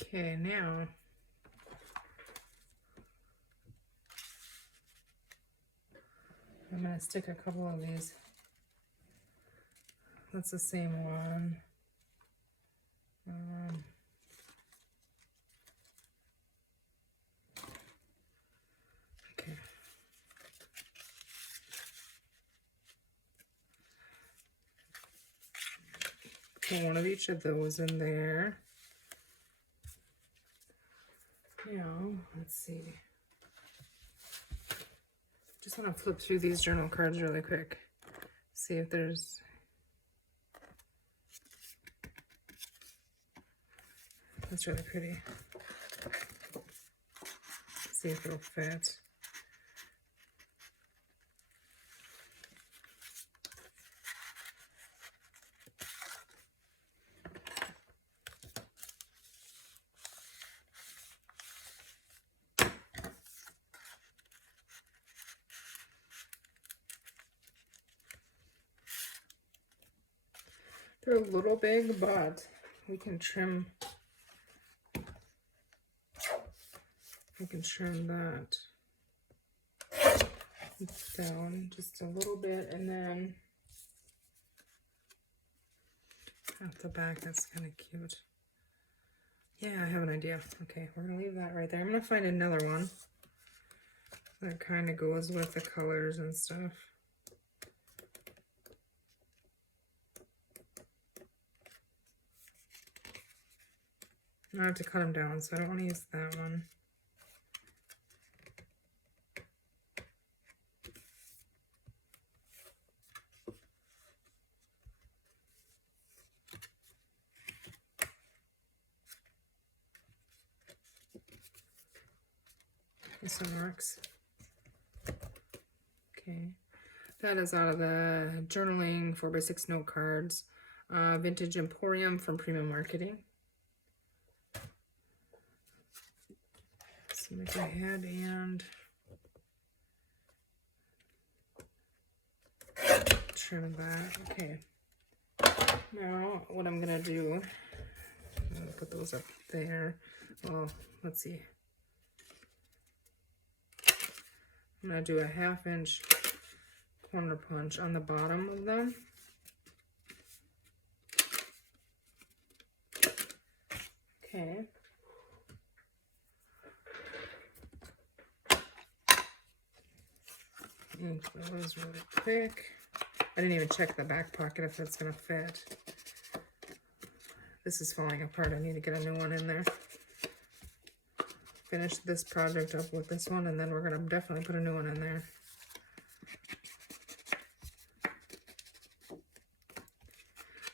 Okay, now I'm going to stick a couple of these. That's the same one. Okay. Put one of each of those in there. Now, let's see. Just want to flip through these journal cards really quick. See if there's... That's really pretty. See if it'll fit. They're a little big, but we can trim. We can trim that down just a little bit, and then at the back, that's kind of cute. Yeah, I have an idea. Okay, we're gonna leave that right there. I'm gonna find another one that kind of goes with the colors and stuff. I have to cut them down, so I don't want to use that one. This one works. Okay, that is out of the Journaling 4x6 note cards, Vintage Emporium from Premium Marketing. So I'm gonna go ahead and trim that. Okay. Now what I'm gonna do, I'm gonna put those up there. Well, let's see. I'm gonna do a 1/2 inch corner punch on the bottom of them. Okay. Ink those really quick. I didn't even check the back pocket if it's gonna fit. This is falling apart. I need to get a new one in there. Finish this project up with this one, and then we're gonna definitely put a new one in there.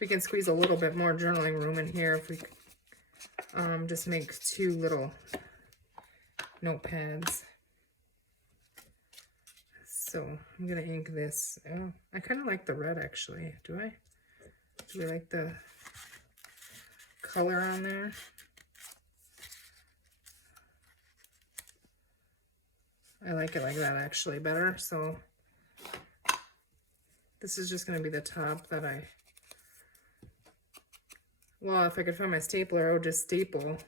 We can squeeze a little bit more journaling room in here if we just make 2 little notepads. So I'm gonna ink this. Oh, I kind of like the red actually. Do I? Do we like the color on there? I like it like that actually better. So this is just gonna be the top that well, if I could find my stapler, I would just staple.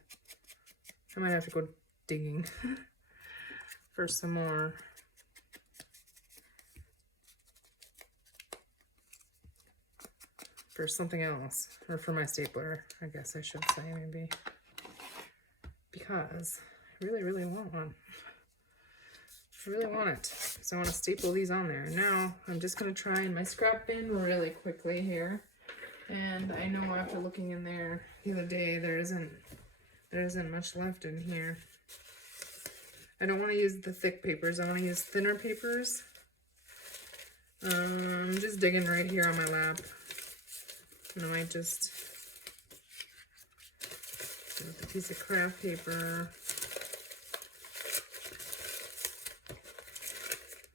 I might have to go digging for some more. For something else, or for my stapler, I guess I should say, maybe. Because I really, really want one. I really want it. So I want to staple these on there. Now, I'm just going to try in my scrap bin really quickly here. And I know after looking in there the other day, there isn't much left in here. I don't want to use the thick papers. I want to use thinner papers. I'm just digging right here on my lap. And I might just with a piece of craft paper.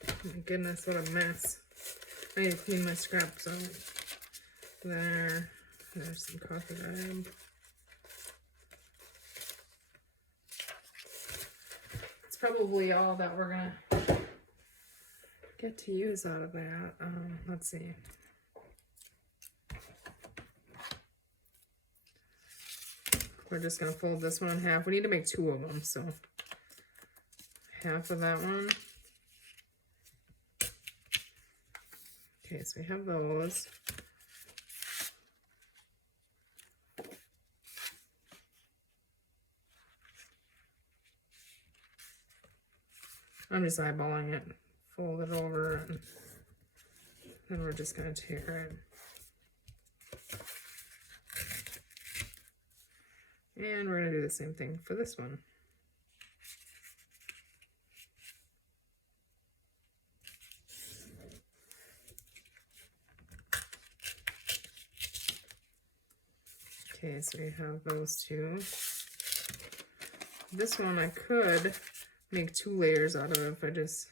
Oh my goodness, what a mess. I need to clean my scraps out. There's some coffee dye. It's probably all that we're gonna get to use out of that. Let's see. We're just gonna fold this one in half. We need to make 2 of them, so half of that one. Okay, so we have those. I'm just eyeballing it, fold it over, and then we're just gonna tear it. And we're gonna do the same thing for this one. Okay, so we have those 2. This one I could make 2 layers out of it if I just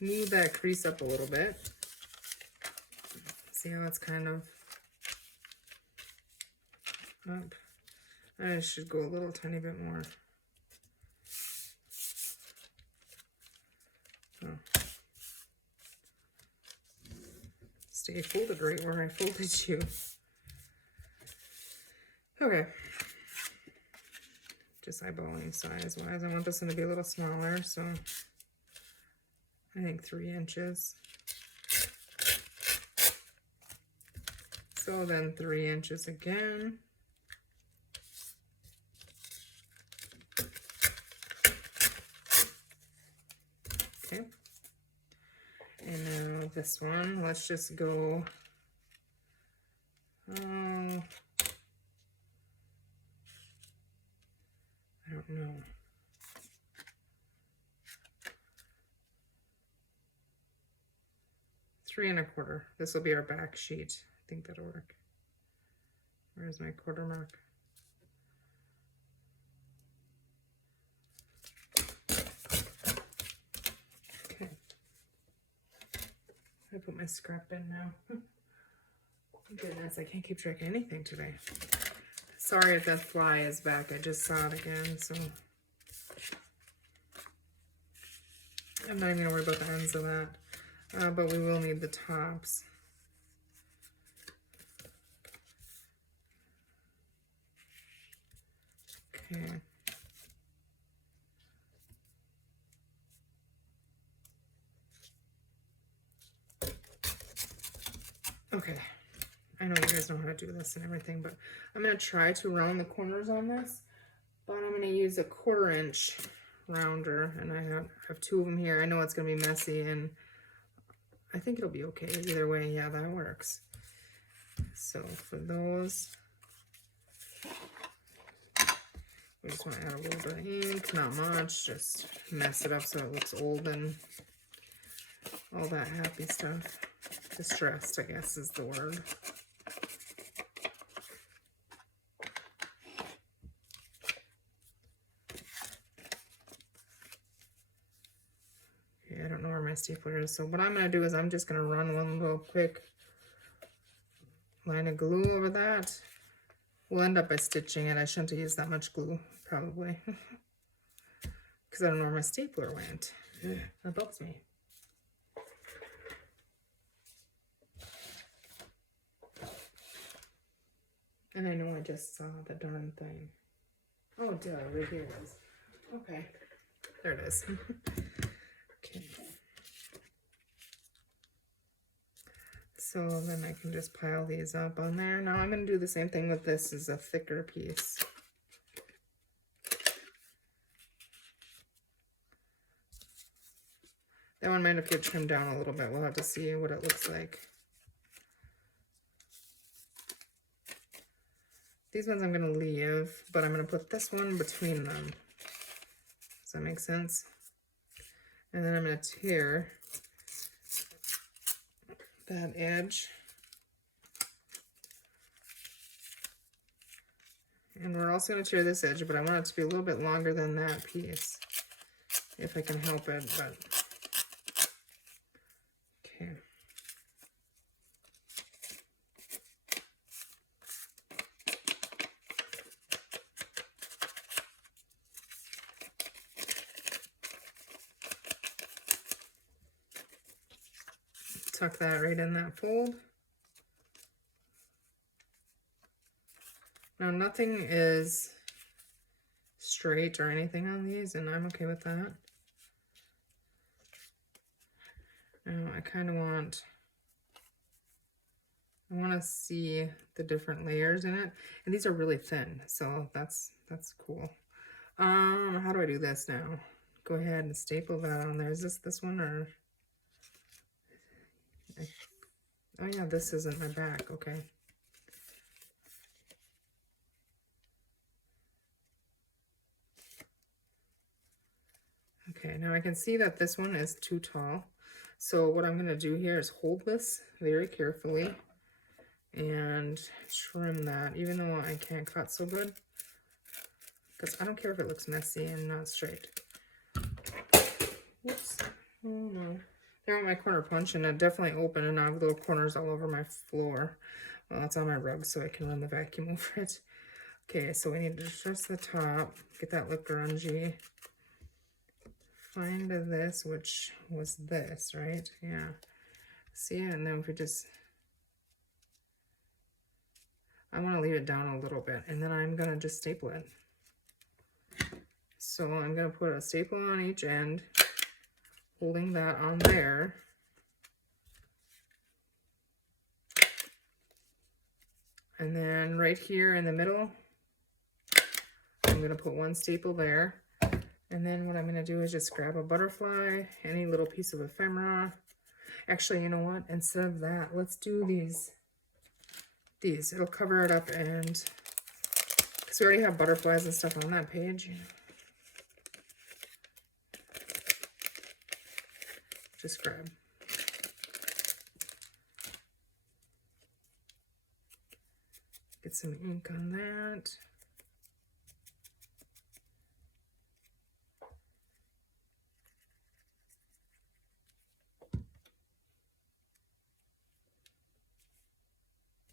move that crease up a little bit. See how it's kind of up? I should go a little tiny bit more. It's stay folded right where I folded you. Okay. Just eyeballing size-wise. I want this one to be a little smaller, so I think 3 inches. So then 3 inches again. Okay. And now this one, let's just go, I don't know. 3 1/4. This will be our back sheet. I think that'll work. Where's my quarter mark? Okay. I put my scrap in now. Goodness, I can't keep track of anything today. Sorry if that fly is back. I just saw it again, so I'm not even gonna worry about the ends of that. But we will need the tops. Okay. Okay. I know you guys know how to do this and everything, but I'm going to try to round the corners on this, but I'm going to use a 1/4 inch rounder, and I have 2 of them here. I know it's going to be messy, and I think it'll be okay either way. Yeah, that works. So for those, we just want to add a little bit of ink, not much, just mess it up so it looks old and all that happy stuff. Distressed, I guess, is the word. Okay, I don't know where my stapler is, so what I'm going to do is I'm just going to run one little quick line of glue over that. We'll end up by stitching it. I shouldn't have used that much glue, probably, because I don't know where my stapler went. That bugs me. And I know I just saw the darn thing. Oh, duh, right here it is. Okay, there it is. Okay. So then I can just pile these up on there. Now I'm going to do the same thing with this as a thicker piece. That one might have to get trimmed down a little bit. We'll have to see what it looks like. These ones I'm going to leave, but I'm going to put this one between them. Does that make sense? And then I'm going to tear that edge. And we're also going to tear this edge, but I want it to be a little bit longer than that piece, if I can help it, but okay. Tuck that right in that fold. Now nothing is straight or anything on these, and I'm okay with that. Now I kind of want to see the different layers in it, and these are really thin, so that's cool. How do I do this now? Go ahead and staple that on there. Is this one or? Oh yeah, this isn't my back. Okay. Okay, now I can see that this one is too tall. So what I'm going to do here is hold this very carefully and trim that, even though I can't cut so good, because I don't care if it looks messy and not straight. Whoops. Oh no. There went my corner punch, and it definitely open, and I have little corners all over my floor. Well, it's on my rug, so I can run the vacuum over it. Okay, so we need to distress the top, get that look grungy. Find this, which was this, right? Yeah. See, and then if we just I want to leave it down a little bit, and then I'm going to just staple it. So I'm going to put a staple on each end, holding that on there. And then right here in the middle, I'm going to put one staple there. And then what I'm going to do is just grab a butterfly, any little piece of ephemera. Actually, you know what? Instead of that, let's do these. It'll cover it up, and because we already have butterflies and stuff on that page. Just grab. Get some ink on that.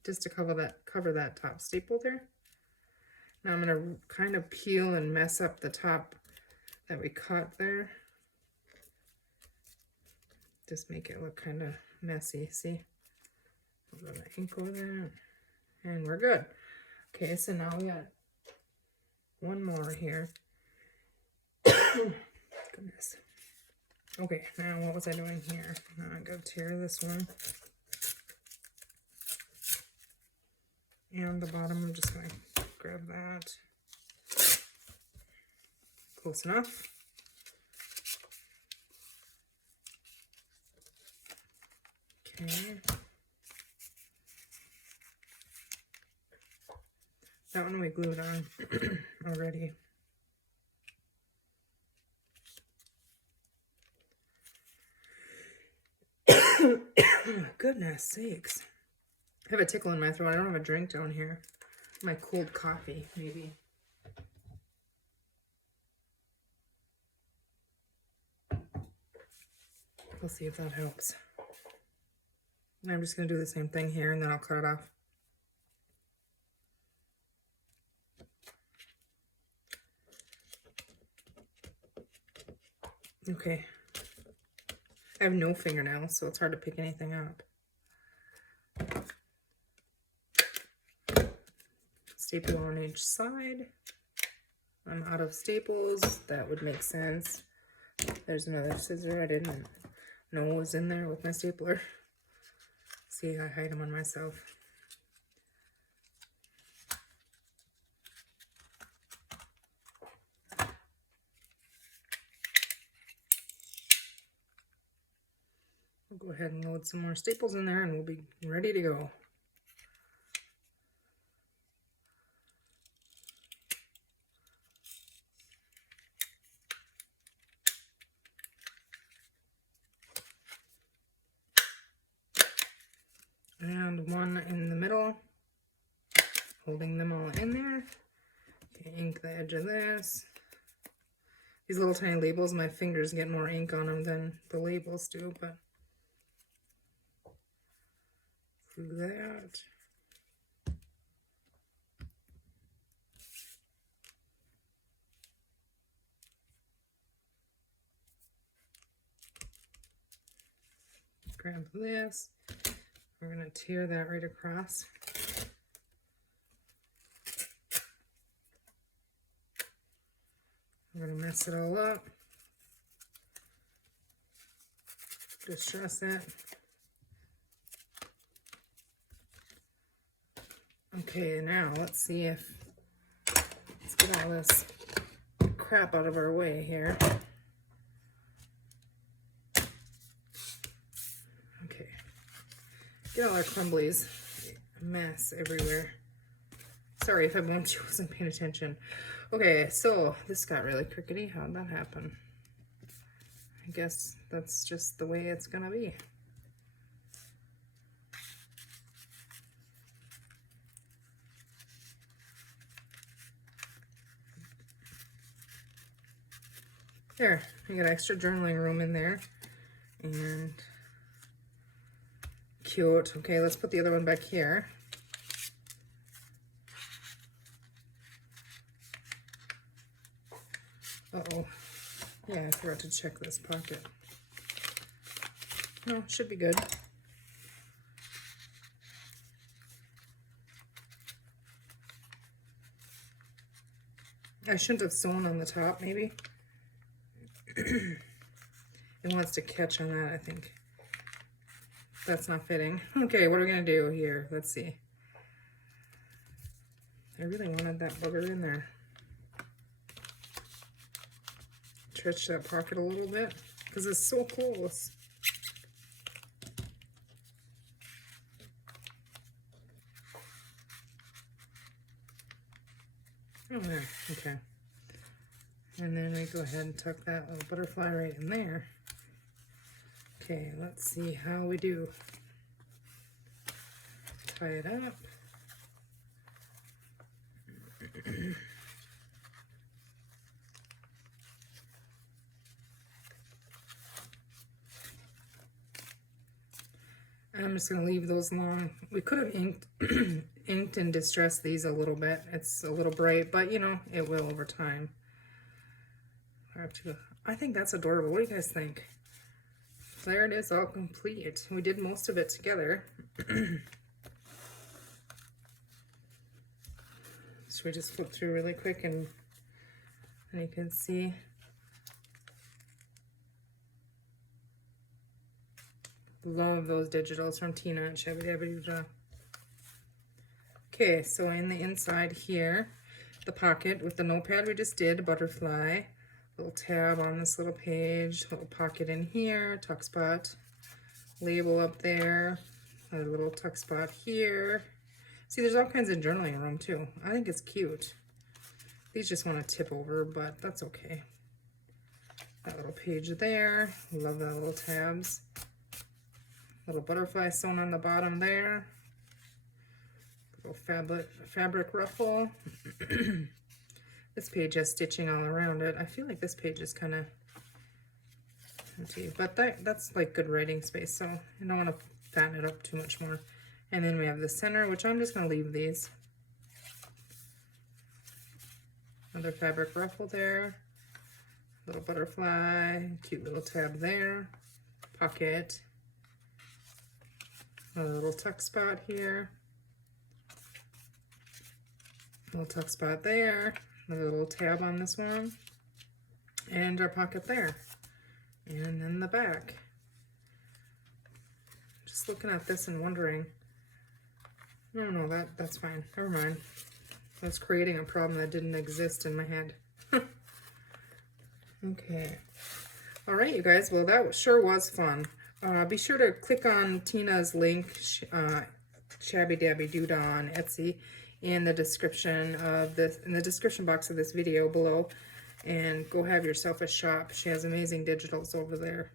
Just to cover that top staple there. Now I'm going to kind of peel and mess up the top that we cut there. Just make it look kind of messy, see? A little ink over there. And we're good. Okay, so now we got one more here. Goodness. Okay, now what was I doing here? Now I'm going to tear this one. And the bottom, I'm just going to grab that. Close enough. Okay. That one we glued on already. Goodness sakes. I have a tickle in my throat. I don't have a drink down here. My cold coffee, maybe. We'll see if that helps. And I'm just going to do the same thing here, and then I'll cut it off. Okay. I have no fingernails, so it's hard to pick anything up. Staple on each side. I'm out of staples. That would make sense. There's another scissor. I didn't know what was in there with my stapler. See, I hide them on myself. I'll go ahead and load some more staples in there, and we'll be ready to go. And one in the middle, holding them all in there. Okay, ink the edge of this. These little tiny labels, my fingers get more ink on them than the labels do, but do that. Grab this. We're going to tear that right across. We're going to mess it all up. Distress it. Okay, now let's see if, let's get all this crap out of our way here. Okay, get all our crumblies. A mess everywhere. Sorry if I bumped you, wasn't paying attention. Okay, so this got really crickety. How'd that happen? I guess that's just the way it's gonna be. There, I got extra journaling room in there. And cute. Okay, let's put the other one back here. Uh-oh. Yeah, I forgot to check this pocket. No, should be good. I shouldn't have sewn on the top, maybe. It wants to catch on that, I think. That's not fitting. Okay, what are we gonna do here? Let's see. I really wanted that bugger in there. Stretch that pocket a little bit because it's so close. Oh, there. Okay. And then we go ahead and tuck that little butterfly right in there. Okay, let's see how we do. Tie it up. I'm just going to leave those long. We could have inked and distressed these a little bit. It's a little bright, but you know, it will over time. I think that's adorable. What do you guys think? There it is, all complete. We did most of it together. Should we just flip through really quick and you can see. Love those digitals from Tina and Shabby Dabby Doo. Okay, so in the inside here, the pocket with the notepad we just did, butterfly, little tab on this little page, little pocket in here, tuck spot, label up there, a little tuck spot here. See, there's all kinds of journaling room too. I think it's cute. These just want to tip over, but that's okay. That little page there, love that little tabs. Little butterfly sewn on the bottom there. Little fabric ruffle. This page has stitching all around it. I feel like this page is kind of empty, but that's like good writing space, so I don't want to fatten it up too much more. And then we have the center, which I'm just going to leave these. Another fabric ruffle there. Little butterfly, cute little tab there. Pocket. Another little tuck spot here. Little tuck spot there. Another little tab on this one. And our pocket there. And then the back. Just looking at this and wondering. No, that's fine. Never mind. I was creating a problem that didn't exist in my head. Okay. All right, you guys. Well, that sure was fun. Be sure to click on Tina's link, Shabby Dabby Doo on Etsy, in the description box of this video below, and go have yourself a shop. She has amazing digitals over there.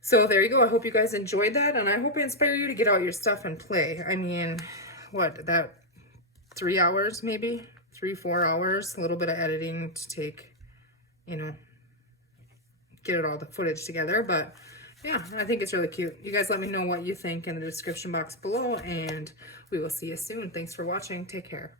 So there you go. I hope you guys enjoyed that, and I hope I inspire you to get out your stuff and play. I mean, what, that 3 hours maybe? 3-4 hours, a little bit of editing to take, you know, get it all the footage together, but yeah, I think it's really cute. You guys let me know what you think in the description box below, and we will see you soon. Thanks for watching. Take care.